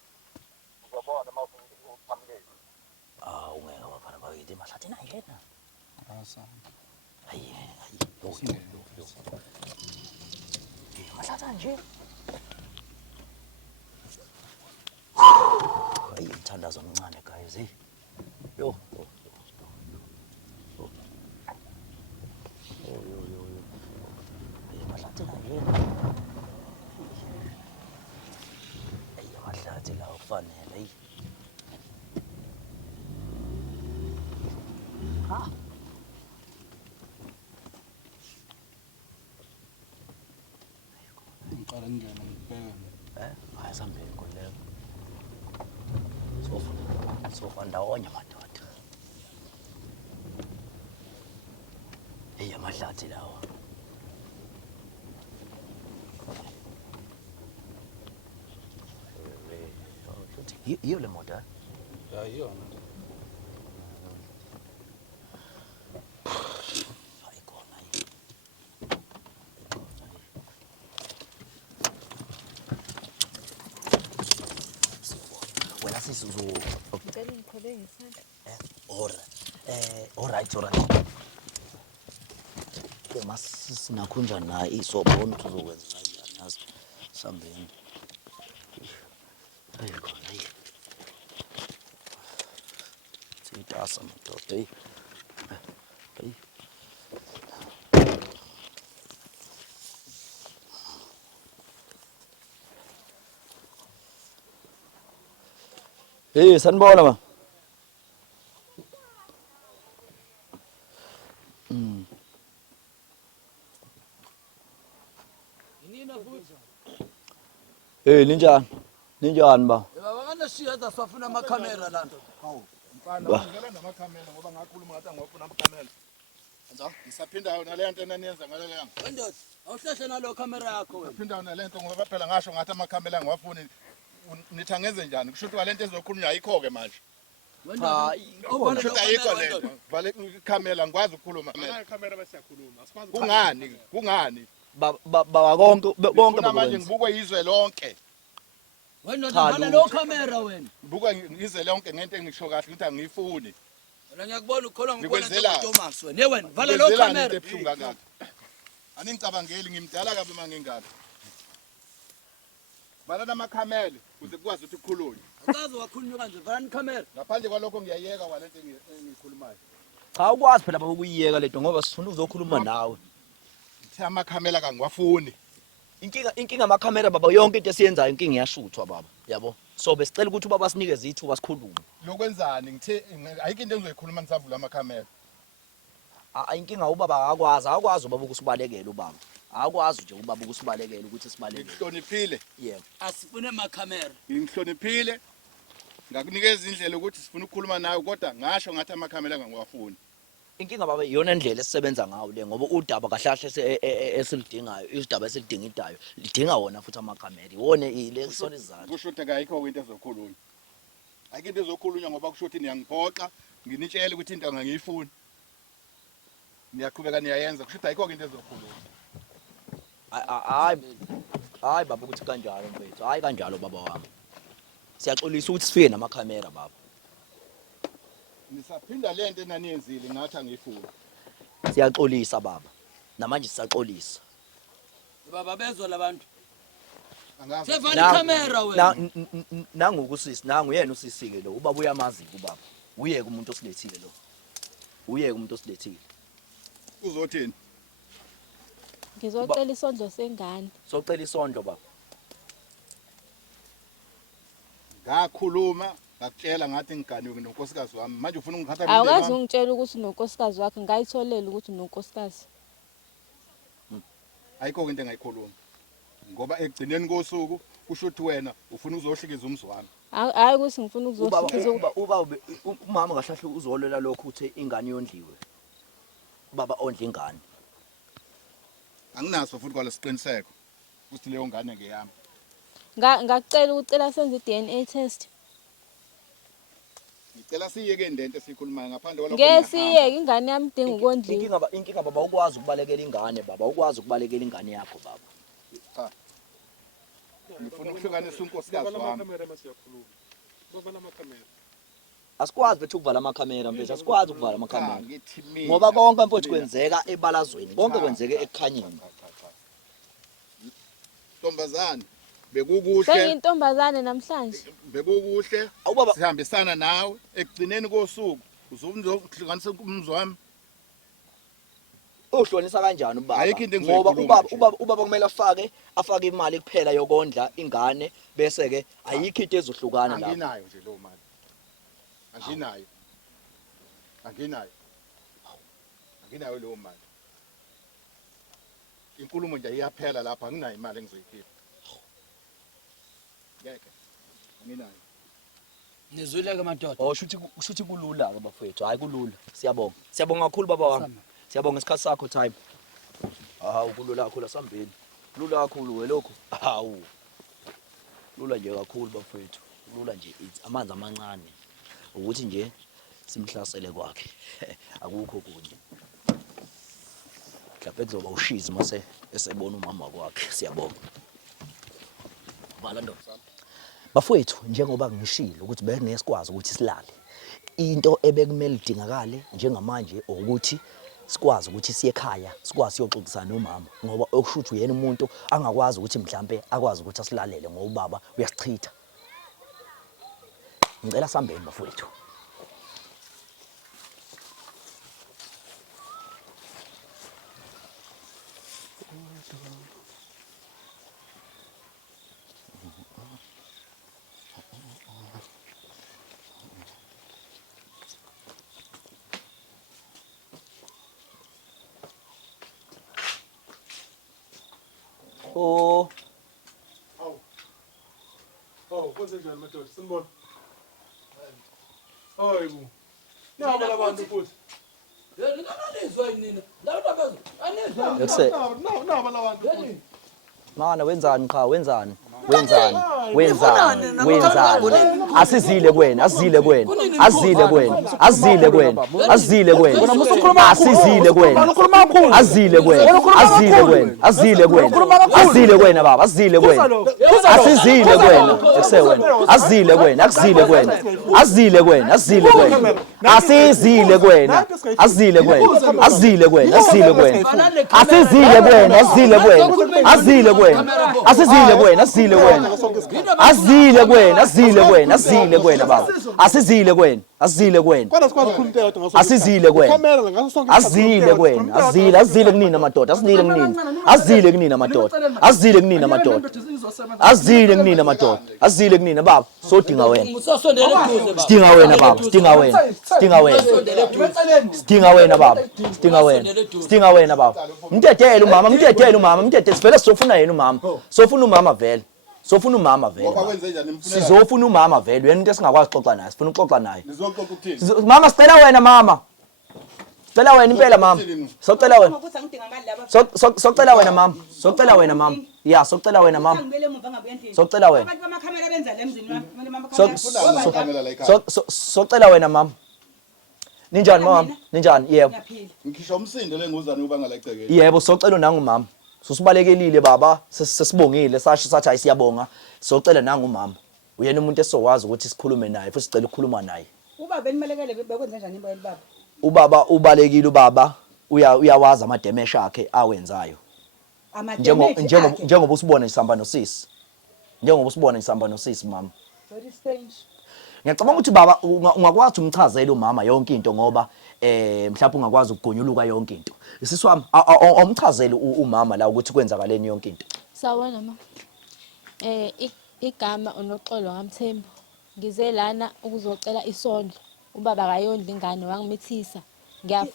uzobona mawuphamukela ngeke mfana bayile mahlathini ayilena hayi mahlatha nje hayi mthandazo omncane guys yo kufanele yi Ngiqala ngingena ngibheke. Hayi sambeni koleko. Sofa ndawonye madoda. Hey amahlathi lawa. Yiyo le moto. Ya yiyona. Ayikona yi. Wena sisi uzo Ngicela ngikhole ngesandla. Alright. Masinakhunja na isobona ukuthi uzokwenza kanjani yazi sambeni. Ayikona yi. Sitasa madoda hey. Hey, sanibona ma. Yinina futhi. Hey, ninjani? Ninjani ba? Baba kanashiya zasafuna amakhamera la nto. Hawu, mfana ngicela namakhamera ngoba ngakhuluma ngathi angifuna amakhamera. Enza, ngisaphindayo nale nto enaniyenza ngalele yang. Wendoda, awuhlehla nalo camera yakho wena. Ngiphindayo nale nto ngoba phela ngasho ngathi amakhamera ngiwafuni. Nithi angenze njani? Kusho ukuthi walento ezokhulunywa ayikho ke manje. Wendoda, Kusho ukuthi ayikho lento. Vale ikhamera ngikwazi ukukhuluma. Ngala camera bese yakhuluma. Asikwazi Kungani? Kungani? Ba konke Ngifuna manje ngibukwe yizwe lonke. Wendoda vala lo camera wena. Ngibukwe yizwe lonke ngento engisho kahle ukuthi angiyifuni. Wena ngiyakubona ukholwa Nikwenzela. ngokona Thomas wena. Wena vala lo camera. Ebuhlungu kangaka. Aningicabangeli ngimdala kabi mangingaka. Vala namakhamera ukuze kukwazi ukuthi ukukhulunywe. Akazi wakhulunywa kanje vala camera. Ngaphandle kwalokho ngiyayeka walento engikhulumayo. Cha ukwazi phela baba ukuyiyeka lento ngoba sifuna uzokhuluma nawe. Ngithe amakhamera kangiwafuni. Inkinga amakhamera baba yonke into esiyenzayo inkinga iyashuthwa baba. Yabo. So besicela ukuthi ubaba sinikeze ithuba sikhulume. Lokwenzani ngithe ayikho into engizoyikhuluma ngisavula amakhamera. Inkinga ubaba akakwazi ubaba ukusibalekela ubaba. Akakwazi nje ubaba ukusibalekela ukuthi sibalekele. Ngihloniphile. Yebo. Asifune amakhamera. Ngihloniphile. Ngakunikeza indlela ukuthi sifuna ukukhuluma nawe kodwa ngasho ngathi amakhamera ngiwafuni. Inkinga baba iyona indlela esisebenza ngayo le ngoba udaba kahlahle esilidingayo isidaba esilidingidayo lidinga wona futhi amakhamera iwone ile kusona izathu. Kusho ukuthi ayikho into ezokhulunywa. Ayikho into ezokhulunywa ngoba kusho ukuthi niyangiphoqa nginitshele ukuthi into angangiyifuni. Niyaqhubeka niyayenza kusho ukuthi ayikho into ezokhulunywa. Hayi baba ukuthi kanjalo mfethu. Hayi kanjalo baba wami. Siyaxolisa ukuthi sifike namakhamera baba. Nisaphinda lento enaniyenzile ngathi angiyifuni. Siyaxolisa baba. Namanje sisaxolisa. Baba bezwe labantu. Angazi. Sevala camera wena. Nangu usisi, nangu yena usisike lo. Ubaba uyamazi ubaba. Uyeke umuntu osilethile lo. Uyeke umuntu osilethile. Uzothini? Ngizocela isondlo sengane. Socela isondlo baba. Ngakhuluma ngakutshela ngathi ngiganiwe nonkosikazi wami manje ufuna ungithatha Awukazi ungitshela ukuthi unonkosikazi wakhe ngayitholela ukuthi unonkosikazi. Ayikho into engayikhuluma ngoba ekugcineni kosuku kusho ukuthi wena ufuna uzohlikiza umzwami. Hayi ukuthi ngifuna ukuzohlikiza ubaba umama kahlahle uzolela lokho ukuthi ingane yondliwe. Baba ondla ingane. Anginaso futhi kwalesiqiniseko ukuthi leyo ngane ngeyami. Ngakucela ukucela senze i-DNA test. Ngicela siyeke indento esikhulumayo ngaphandle kwalokho. Ngesiyeke ingane yami idinga ukondliwa. Inkinga baba ukwazi ukubalekela ingane baba ukwazi ukubalekela ingane yakho baba. Cha. Ngifuna ukuhlukanisa unkosikazi wami. Camera bese yakhuluma. Bavala amakhamera. Asikwazi bethu ukuvala amakhamera mfethu asikwazi ukuvala amakhamera. Ngithi mina. Ngoba konke mfethu kwenzeka ebalazweni konke kwenzeke ekukhanyeni. Ntombazane bekukuhle. Sengiyintombazane namhlanje. Bekukuhle. Sihambisana nawe ekugcineni kosuku. Uzohlukanisa umzwami. uhlonisa kanjani ubaba Ayikho into ngoba engizoyikhuluma ubaba kumele afake imali kuphela yokondla ingane bese ke ayikho into ezohlukana lapho anginayo nje lo mali anginayo leyo mali inkulumo nje iyaphela lapha anginayo imali engizoyikhipha ngeke anginayo Nizwile ke madoda. oh shuthi kulula ke bafowethu hayi kulula siyabonga kakhulu baba wami siyabonga isikhathi sakho time ukulula kakhulu asambeni lula kakhulu welokho hawu lula nje kakhulu bafowethu lula nje amanzi amancane ukuthi nje simhlasele kwakhe akukho kunye mhlawumbe kuzoba ushizi mase esebona umama kwakhe siyabonga balando bafowethu njengoba ngishilo ukuthi benesikwazi ukuthi silale into ebekumele idingakale njengamanje ukuthi sikwazi ukuthi siye ekhaya sikwazi siyoxoxisana nomama ngoba okushuthi uyena umuntu angakwazi ukuthi mhlambe akwazi ukuthi asilalele ngoba ubaba uyasichitha ngicela sambeni bafowethu kwenze njani madoda simbona hayibo nabo labantu futhi Ningalizwa yini? Labantu abazo. Anizwa. Ekuse nabo labantu futhi mana wenzani cha wenzani asizile kwena asizile kwena asizile kwena asizile kwena asizile kwena asizile kwena asizile kwena asizile kwena asizile kwena asizile kwena baba asizile kwena asizile kwena ekuse wena asizile kwena asizile kwena asizile kwena asizile kwena asizile kwena asizile kwena asizile kwena asizile kwena asizile kwena asizile kwena asizile kwena asizile kwena asizile kwena asizile kwena asizile kwena asizile kwena baba asizile kwena asizile kwena kodwa sikwazi ukukhuluma into yodwa asizile kwena kamera ngaso sonke asizile kwena asizile kunina madoda asizile kunina asizile kunina madoda asizile kunina madoda asizile kunina madoda asizile kunina baba sodinga wena Usasondele eduze baba. sidinga wena baba sidinga wena sidinga wena sidinga wena baba sidinga wena sidinga wena baba mtedele umama mtedele umama mtedele sivele sofuna yena umama sofuna umama vele sofuna umama vele sizofuna umama vele wena into esingakwazi xoxa naye sifuna uxoxa naye nizoxoxa ukuthini mama sicela wena mama sicela wena impela mama socela wena socela wena mama socela wena mama ya socela wena mama socela wena abantu bamakhamera benza le mzini wami socela wena mama ninjani mama ninjani yebo ngikhishwa umsindo lenguzana ubanga lecekele yebo socela nangumama sosibalekelile baba sesibongile sasho sathi ayisiyabonga socela nangumama uyena umuntu esokwazi ukuthi sikhulume naye futhi sicela ukukhuluma naye ubaba benimelekele bekwenza njani imbayeli baba ubaba ubalekile ubaba uyawazi amademesha akhe awenzayo njengoba usibona isamba nosisi njengoba usibona isamba nosisi mama very strange ngiyacabanga ukuthi baba ungakwazi umchazela umama yonke into ngoba mhlawumbe ungakwazi ukugonyuluka yonke into isisi wami awumchazele umama la ukuthi kwenzakaleni yonke into sawona mama igama unoxolo kaMthembu ngize lana ukuzocela isondlo ubaba akayondla ingane wangimithisa ngiyafa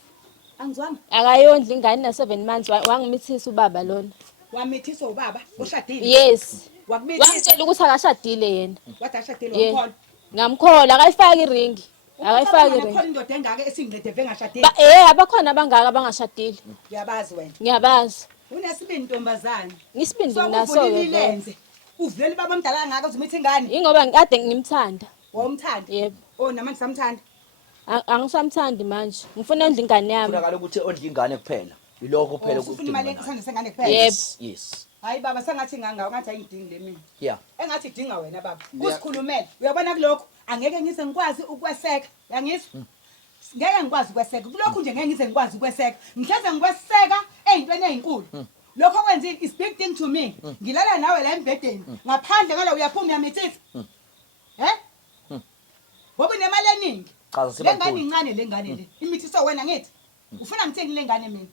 angizwanga akayondla ingane na 7 months wangimithisa ubaba lona wamithiswa ubaba oshadile yes wakumithisa wangitshela ukuthi akashadile yena wathi ashadile wamkhola ngamkhola akayifaki iringi akayifaki iringi akakhola indoda engaka esingcede vengashadile abakhona abangaka abangashadile uyabazi wena ngiyabazi unesibindi ntombazana ngisibindi nginaso lenze uvulele baba omdala ngaka uzimitha ingane ingoba ngikade ngimthanda womthanda yebo namanje samthanda angisamthandi manje ngifuna ondla ingane yami funakala ukuthi ondla ingane kuphela yiloko kuphela ufuna imali esandla sengane kuphela yes hayi baba sengathi nganga ngathi ayidingi le mina yeah engathi idinga wena baba usikhulumele uyabona kulokho angeke ngize ngikwazi ukweseka yangizwa ngeke ngikwazi ukweseka kulokho nje ngeke ngize ngikwazi ukweseka ngihleze ngikweseka ezintweni ezinkulu lokho kwenza is big thing to me ngilala nawe la embedeni ngaphandle ngala uyaphuma uyamithisa wobe nemali eningi chaza lengane incane lengane le imithiso wena ngithi ufuna ngithenge lengane mina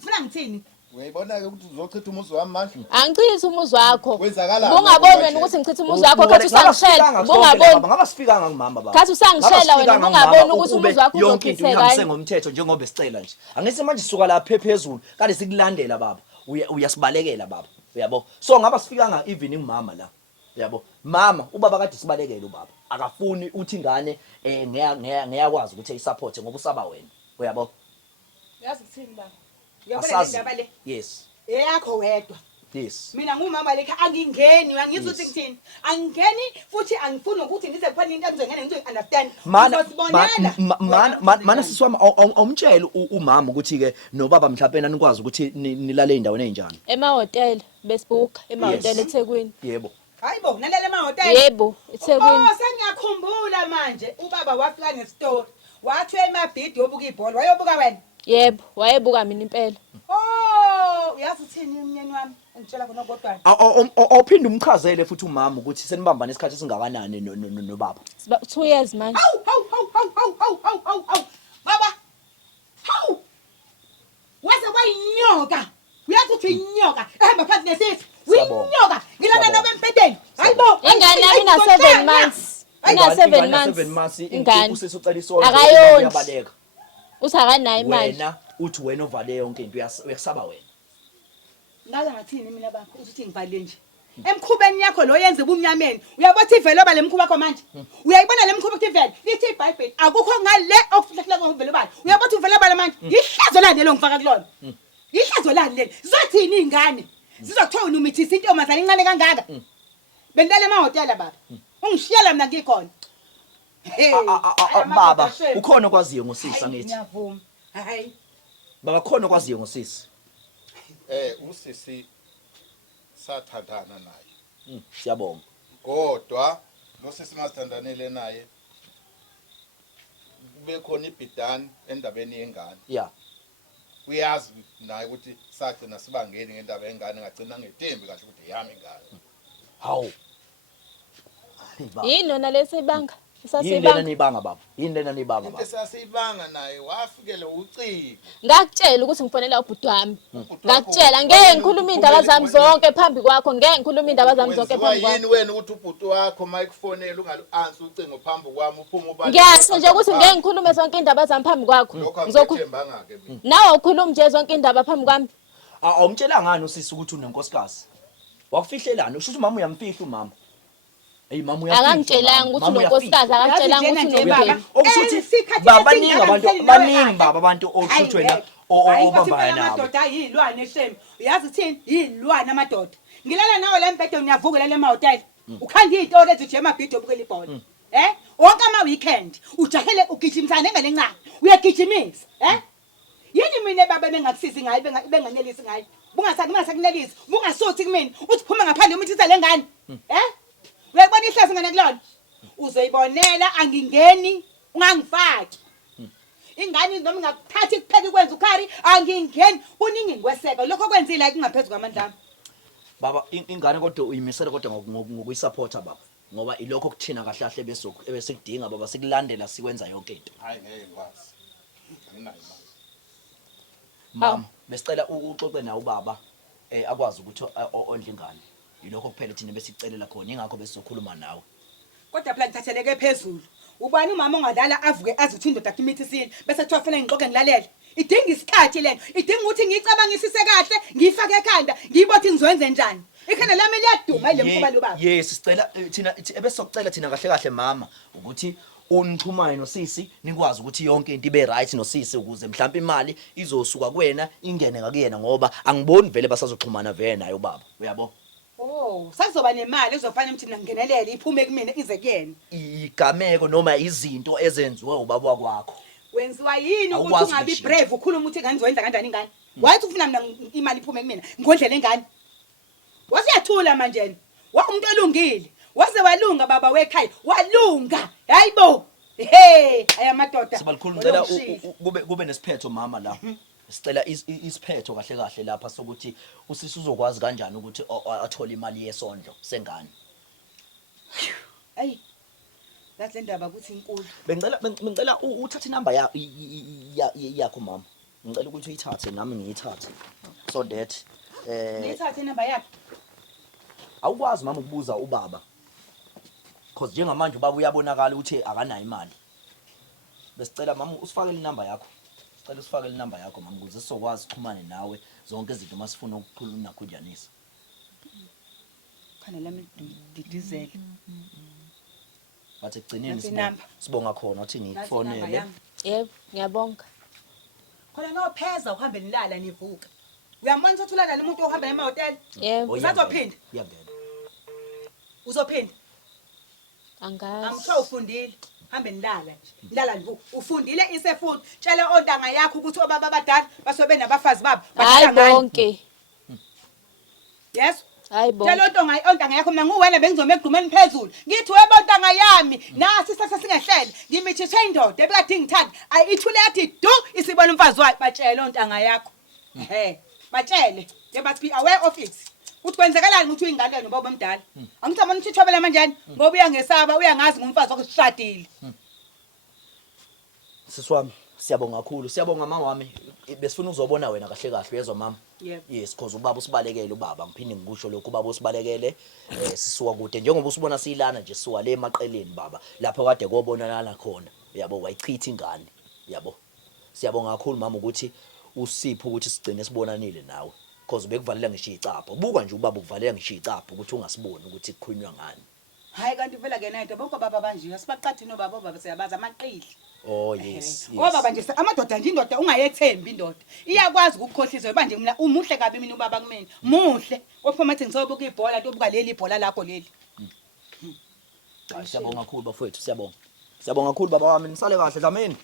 ufuna ngithini uyayibona-ke ukuthi uzochitha umuzi wami manje Angichitha umuzi wakho. Kwenzakalani Bungaboni lokho wena manje? ukuthi ngichitha umuzi wakho khathi usangishela. Bungaboni. Ngaba sifikanga kumama baba. Khathi usangishela wena bungaboni ukuthi umuzi wakho yonke into uzochitheka ihambise kanje. ngomthetho njengoba sicela nje. Angithi manje sisuka lapha phezulu kade sikulandela baba. Uyasibalekela baba. Uyabo? So ngaba sifikanga even ngumama la. Uyabo? Mama ubaba kade sibalekele ubaba. Akafuni uthi ingane ngiyakwazi ukuthi ayisupport ngoba usaba wena. Uyabo? Yazi ukuthini baba uyabona le ndaba le Yes. eyakho wedwa Yes. mina ngumama lekha angingeni uyangizwa ukuthi ngithini angingeni futhi angifuni ukuthi ngize kuphela into engizongena ngizo-understand mana sisiwami awumtshela umama ukuthi ke nobaba mhlawumbe nanikwazi ukuthi nilale endaweni enjani Emahotela besibuka emahotela eThekwini. Yebo. hayibo nalele emahotela Yebo eThekwini. Sengiyakhumbula manje ubaba wafika nesitori wathi emabhidi yobuka ibhola wayobuka wena Yebo wayebuka mina impela. Uyazi uthini umnyeni wami engitshela khona kodwa awuphinde umchazele futhi umama ukuthi senibambana isikhathi esingakanani nobaba 2 years manje. baba waze kwayinyoka uyathi uthi inyoka ehamba phansi nesithi uyinyoka ngilana nawe empedeni hayibo Ingane yami ina 7 months. Ina 7 months. Ingane usisucela isonto akayondli. uyabaleka Usakanayo imali. wena uthi wena ovale yonke into uyasaba wena ngaze ngathini mina baba uthi ngivale nje emkhubeni yakho lo yenze ubumnyameni uyabothi ivele oba lemkhuba yakho manje uyayibona lemkhuba ukuthi ivele lithi iBhayibheli akukho ngale okufihlakela ngivele bani uyabothi uvele bani manje ihlazo lani lelo ngifaka kulona ihlazo lani leli zothini izingane zizokuthiwa unumithisa intombazane incane kangaka bendele emahotela baba ungishiyela mina ngikhona baba ukhona okwaziyo ngosisi angithi ngiyavuma hayi baba khona okwaziyo ngosisi usisi sathandana naye siyabonga kodwa nosisi masithandanele naye kube khona ibhidani endabeni yengane yeah uyazi naye ukuthi sagcina sibangeni ngendaba yengane ngagcina ngetembi kahle ukuthi yami ingane hawu Yini lona lesibanga? Yini lena nibanga baba? Yini lena nibanga baba? into sasiyibanga naye wafikele uciko Ngakutshela ukuthi ngifonela ubhuti wami. Ngakutshela ngeke ngikhuluma indaba zami zonke phambi kwakho, ngeke ngikhuluma indaba zami zonke phambi kwakho. yini wena ukuthi ubhuti wakho mayikufonela ungalu-answer ucingo phambi kwami uphuma ubani Ngiyasho nje ukuthi ngeke ngikhulume zonke indaba zami phambi kwakho. Ngizokhuluma-ke mina Nawe ukhuluma nje zonke indaba phambi kwami. Awumtshela ngani usisi ukuthi unenkosikazi? Wakufihlelana usho ukuthi mama uyamfihla umama. Hey mama uyafihla. Akangitshelanga ukuthi unonkosikazi, akangitshelanga ukuthi unobaba. Okuthi baba baningi abantu oshuthwena obamba nabo. Amadoda ayilwane shame. Uyazi uthini? Yilwane amadoda. Ngilala nawe la embhedeni uyavuka la emahotela. Ukhanda izitori ezithi emabhido obukela ibhola. Wonke ama weekend ujahele ugijimisana engane ncane. Uyagijimisa, Yini mina baba bengakusizi ngayi benganelisi ngayi. Bungasakunelisi, bungasuthi kumina. Uthi phuma ngaphandle umithisa lengane. Uyabona ihlazo ngane kulona? Uzoyibonela angingeni ungangifaki. Ingane noma ngakuthatha ikupheke kwenza ukhari angingeni kuningi ngikweseka lokho kwenzile la kungaphezulu kwamandla ami. Baba ingane kodwa uyimisela kodwa ngokuyisupporta baba. Ngoba ilokho kuthina kahle kahle bese kudinga baba sikulandela sikwenza yonke into. Hayi ngeke ngikwazi. Anginayo imali. Mama, besicela uxoxe nawe ubaba akwazi ukuthi ondle ingane. Yilokho kuphela thina besicelela khona ingakho besizokhuluma nawe. Kodwa phela ngithatheleke phezulu. Ubani umama ongadala avuke azuthi indoda akimithisile bese kuthiwa fanele ngiqoke ngilalele. Idinga isikhathi lento. Idinga ukuthi ngiyicabangisise kahle, ngiyifake ekhanda, ngiyibothi ngizowenza njani. Ikhanda lami liyaduma ile mkhuba lo baba. Yes, sicela thina ebesizocela thina kahle kahle mama ukuthi unixhumaye nosisi nikwazi ukuthi yonke into ibe right nosisi ukuze mhlawumbe imali izosuka kuwena ingene ngakuyena ngoba angiboni vele basazoxhumana vele naye ubaba. Uyabo? Sakuzoba nemali ezofanele ukuthi mina ngingenelele iphume kumina ize kuyena. Igameko noma izinto ezenziwe ubaba wakho. Wenziwa yini ukuthi ungabi brave ukhuluma ukuthi ingane izoyenza kanjani ingane? Wathi ufuna mina imali iphume kumina ngondlela engane. Wasiyathula manje. Wa umuntu elungile. Waze walunga baba wekhaya. Walunga. Hayibo. Ayamadoda. Sibalikhulumela kube nesiphetho mama la. Sicela isiphetho kahle kahle lapha sokuthi usisi uzokwazi kanjani ukuthi athole imali yesondlo sengane. Hey. Lahle ndaba ukuthi inkulu. Bengicela uthathe inamba yakho mama. ngicela ukuthi uyithathe nami ngiyithathe so that ngiyithathe inamba yakhe awukwazi mama ukubuza ubaba because njengamanje ubaba uyabonakala ukuthi akanayo imali besicela mama usifakele inamba yakho sicela usifakele inamba yakho mama ukuze sizokwazi ukuxhumana nawe zonke izinto masifuna ukukhuluma nakho Janisa khona lami didizela bathi ekugcineni sibonga khona uthi ngifonele yebo ngiyabonga khona ngopheza uhambe nilala nivuka uyambona ukuthi ulala umuntu ohamba emahotela yebo uzazophinda iyangena uzophinda angazi angisho ufundile hambe nilala nje nilala nivuka ufundile isefundi tshela ontanga yakho ukuthi obaba abadala basobe nabafazi babo hayi bonke yes hayi bonke tshela ontanga yakho mina nguwena bengizoma egqumeni phezulu ngithi webontanga yami nasi sasingehlele ngimithishe indoda ebekade ngithanda ayithule yathi du isibona umfazi wayo batshela ontanga yakho batshele yebathi be aware of it uthi kwenzakalani ukuthi uyingane nobaba omdala angithamba ukuthi ithobela manjani ngoba uyangesaba uyangazi ngumfazi wakho sishadile siswami siyabonga kakhulu siyabonga mama wami besifuna uzobona wena kahle kahle uyezwa mama yes because ubaba usibalekele ubaba ngiphinde ngikusho lokho ubaba usibalekele sisuka kude njengoba usibona siyilana nje suka le emaqeleni baba lapho kade kobonana khona yabo wayichitha ingane yabo siyabonga kakhulu mama ukuthi usipho ukuthi sigcine sibonanile nawe because bekuvalela ngisho icapho buka nje ubaba ukuvalela ngisho icapho ukuthi ungasiboni ukuthi kukhulunywa ngani hayi kanti vela ke nayo bonke baba banjiwe sibaqathini baba siyabaza amaqili oh yes ngoba nje amadoda nje indoda ungayethembi indoda iyakwazi ukukhohlisa manje mina umuhle kabi mina ubaba kumina muhle ophuma ethi ngisobuka ibhola nto buka leli ibhola lakho leli siyabonga kakhulu bafowethu siyabonga kakhulu baba wami nisale kahle Dlamini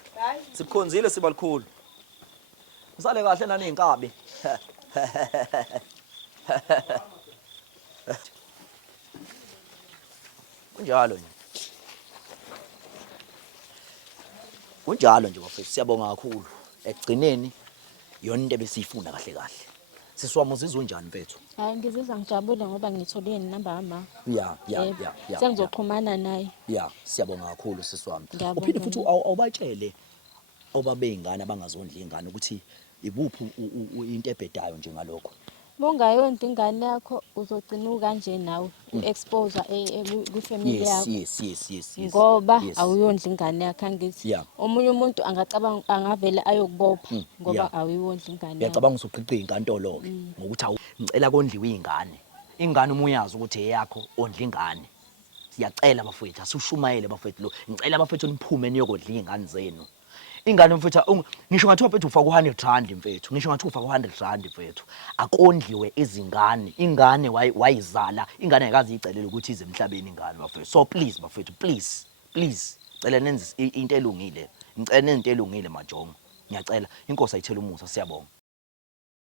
sibukhonzile sibalikhulu nisale kahle naneyinkabi kunjalo nje bafethu siyabonga kakhulu ekugcineni yona into ebesiyifuna kahle kahle siswami uzizwa unjani mfethu hayi ngizizwa ngijabule ngoba ngitholile inamba yama ya sengizoxhumana naye siyabonga kakhulu siswami uphinde futhi awubatshele obabeyingane abangazondla ingane ukuthi ibuphi into ebhedayo nje ngalokho Mongayonda ingane yakho uzogcina kanje nawe uexpose kwifamily yakho. Yes. Ngoba awuyondla ingane yakho angithi. Omunye umuntu angacabanga angavela ayokubopha ngoba awuyondla ingane. Ngiyacabanga usuqhiqha inkantolo ngokuthi ngicela kondliwe izingane. Ingane uma uyazi ukuthi eyakho ondla ingane. Siyacela bafowethu asushumayele bafowethu lo. Ngicela bafowethu niphume niyokodla izingane zenu. Ingane mfethu ngisho ngathi waphethe ufa ku100 mfethu ngisho ngathi ufa ku100 mfethu akondliwe izingane ingane wayizala ingane ayikazi icelela ukuthi ize emhlabeni ingane bafethu so please bafethu please cela nenze into elungile ngicela nenze into elungile majongo ngiyacela inkosi ayithela umusa siyabonga